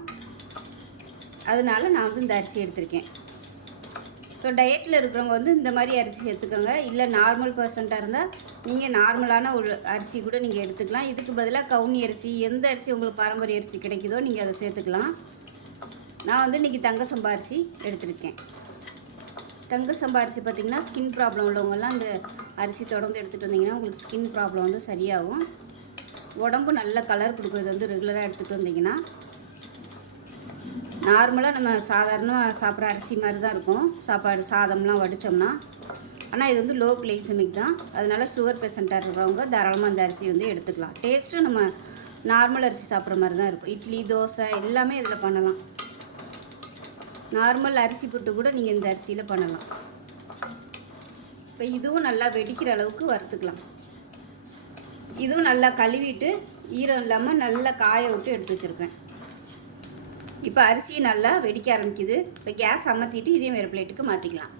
அதனால நான் வந்து இந்த அரிசி எடுத்திருக்கேன். ஸோ டயட்டில் இருக்கிறவங்க வந்து இந்த மாதிரி அரிசி எடுத்துக்கோங்க. இல்லை நார்மல் பர்சன்ட்டாக இருந்தால் நீங்கள் நார்மலான ஒரு அரிசி கூட நீங்கள் எடுத்துக்கலாம். இதுக்கு பதிலாக கவுனி அரிசி, எந்த அரிசி உங்களுக்கு பாரம்பரிய அரிசி கிடைக்குதோ நீங்கள் அதை சேர்த்துக்கலாம். நான் வந்து இன்றைக்கி தங்க சம்பா அரிசி எடுத்திருக்கேன். தங்க சம்பா அரிசி பார்த்திங்கன்னா ஸ்கின் ப்ராப்ளம் உள்ளவங்கெல்லாம் அந்த அரிசி தொடர்ந்து எடுத்துகிட்டு வந்தீங்கன்னா உங்களுக்கு ஸ்கின் ப்ராப்ளம் வந்து சரியாகும். உடம்பு நல்ல கலர் கொடுக்கும். இது வந்து ரெகுலராக எடுத்துகிட்டு வந்தீங்கன்னா நார்மலாக நம்ம சாதாரணமாக சாப்பிட்ற அரிசி மாதிரி தான் இருக்கும். சாப்பாடு சாதம்லாம் வடித்தோம்னா ஆனால் இது வந்து லோ கிளைசமிக் தான், அதனால் சுகர் பேஷண்ட்டாக இருக்கிறவங்க தாராளமாக அந்த அரிசி வந்து எடுத்துக்கலாம். டேஸ்ட்டும் நம்ம நார்மல் அரிசி சாப்பிட்ற மாதிரி தான் இருக்கும். இட்லி தோசை எல்லாமே இதில் பண்ணலாம். நார்மல் அரிசி புட்டு கூட நீங்கள் இந்த அரிசியில் பண்ணலாம். இப்போ இதுவும் நல்லா வெடிக்கிற அளவுக்கு வறுத்துக்கலாம். இதுவும் நல்லா கழுவிட்டு ஈரம் இல்லாமல் நல்லா காய விட்டு எடுத்து வச்சுருக்கேன். இப்போ அரிசி நல்லா வெடிக்க ஆரம்பிக்குது. இப்போ கேஸ் அமர்த்திட்டு இதையும் வேறு பிளேட்டுக்கு மாற்றிக்கலாம்.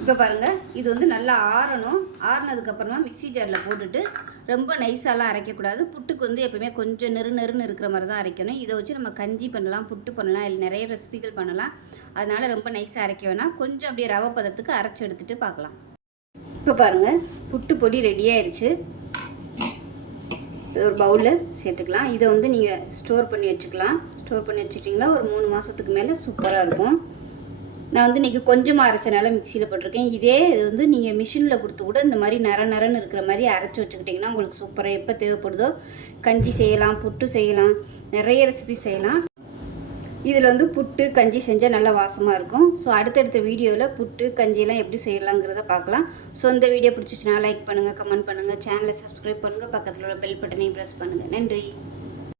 இப்போ பாருங்கள், இது வந்து நல்லா ஆறணும். ஆறினதுக்கப்புறமா மிக்ஸி ஜாரில் போட்டுட்டு ரொம்ப நைஸாலாம் அரைக்கக்கூடாது. புட்டுக்கு வந்து எப்போயுமே கொஞ்சம் நெருன்னு இருக்கிற மாதிரி தான் அரைக்கணும். இதை வச்சு நம்ம கஞ்சி பண்ணலாம், புட்டு பண்ணலாம், இல்லை நிறைய ரெசிபிகள் பண்ணலாம். அதனால் ரொம்ப நைஸாக அரைக்க வேணாம். கொஞ்சம் அப்படியே ரவை பதத்துக்கு அரைச்சி எடுத்துகிட்டு பார்க்கலாம். இப்போ பாருங்கள், புட்டு பொடி ரெடி ஆயிடுச்சு. ஒரு பவுலில் சேர்த்துக்கலாம். இதை வந்து நீங்கள் ஸ்டோர் பண்ணி வச்சுக்கலாம். ஸ்டோர் பண்ணி வச்சுட்டிங்கன்னா ஒரு 3 மாதத்துக்கு மேலே சூப்பராக இருக்கும். நான் வந்து இன்றைக்கி கொஞ்சமாக அரைச்சனால மிக்சியில் போட்டிருக்கேன். இதே இது வந்து நீங்கள் மிஷினில் கொடுத்து கூட இந்த மாதிரி நரன்னு இருக்கிற மாதிரி அரைச்சி வச்சுக்கிட்டிங்கன்னா உங்களுக்கு சூப்பராக எப்போ தேவைப்படுதோ கஞ்சி செய்யலாம், புட்டு செய்யலாம், நிறைய ரெசிபி செய்யலாம். இதில் வந்து புட்டு கஞ்சி செஞ்சால் நல்லா வாசமாக இருக்கும். ஸோ அடுத்தடுத்த வீடியோவில் புட்டு கஞ்சியெல்லாம் எப்படி செய்யலாங்கிறத பார்க்கலாம். ஸோ இந்த வீடியோ பிடிச்சிச்சுன்னா லைக் பண்ணுங்கள், கமெண்ட் பண்ணுங்கள், சேனலை சப்ஸ்கிரைப் பண்ணுங்கள், பக்கத்தில் உள்ள பெல் பட்டனையும் ப்ரெஸ் பண்ணுங்கள். நன்றி.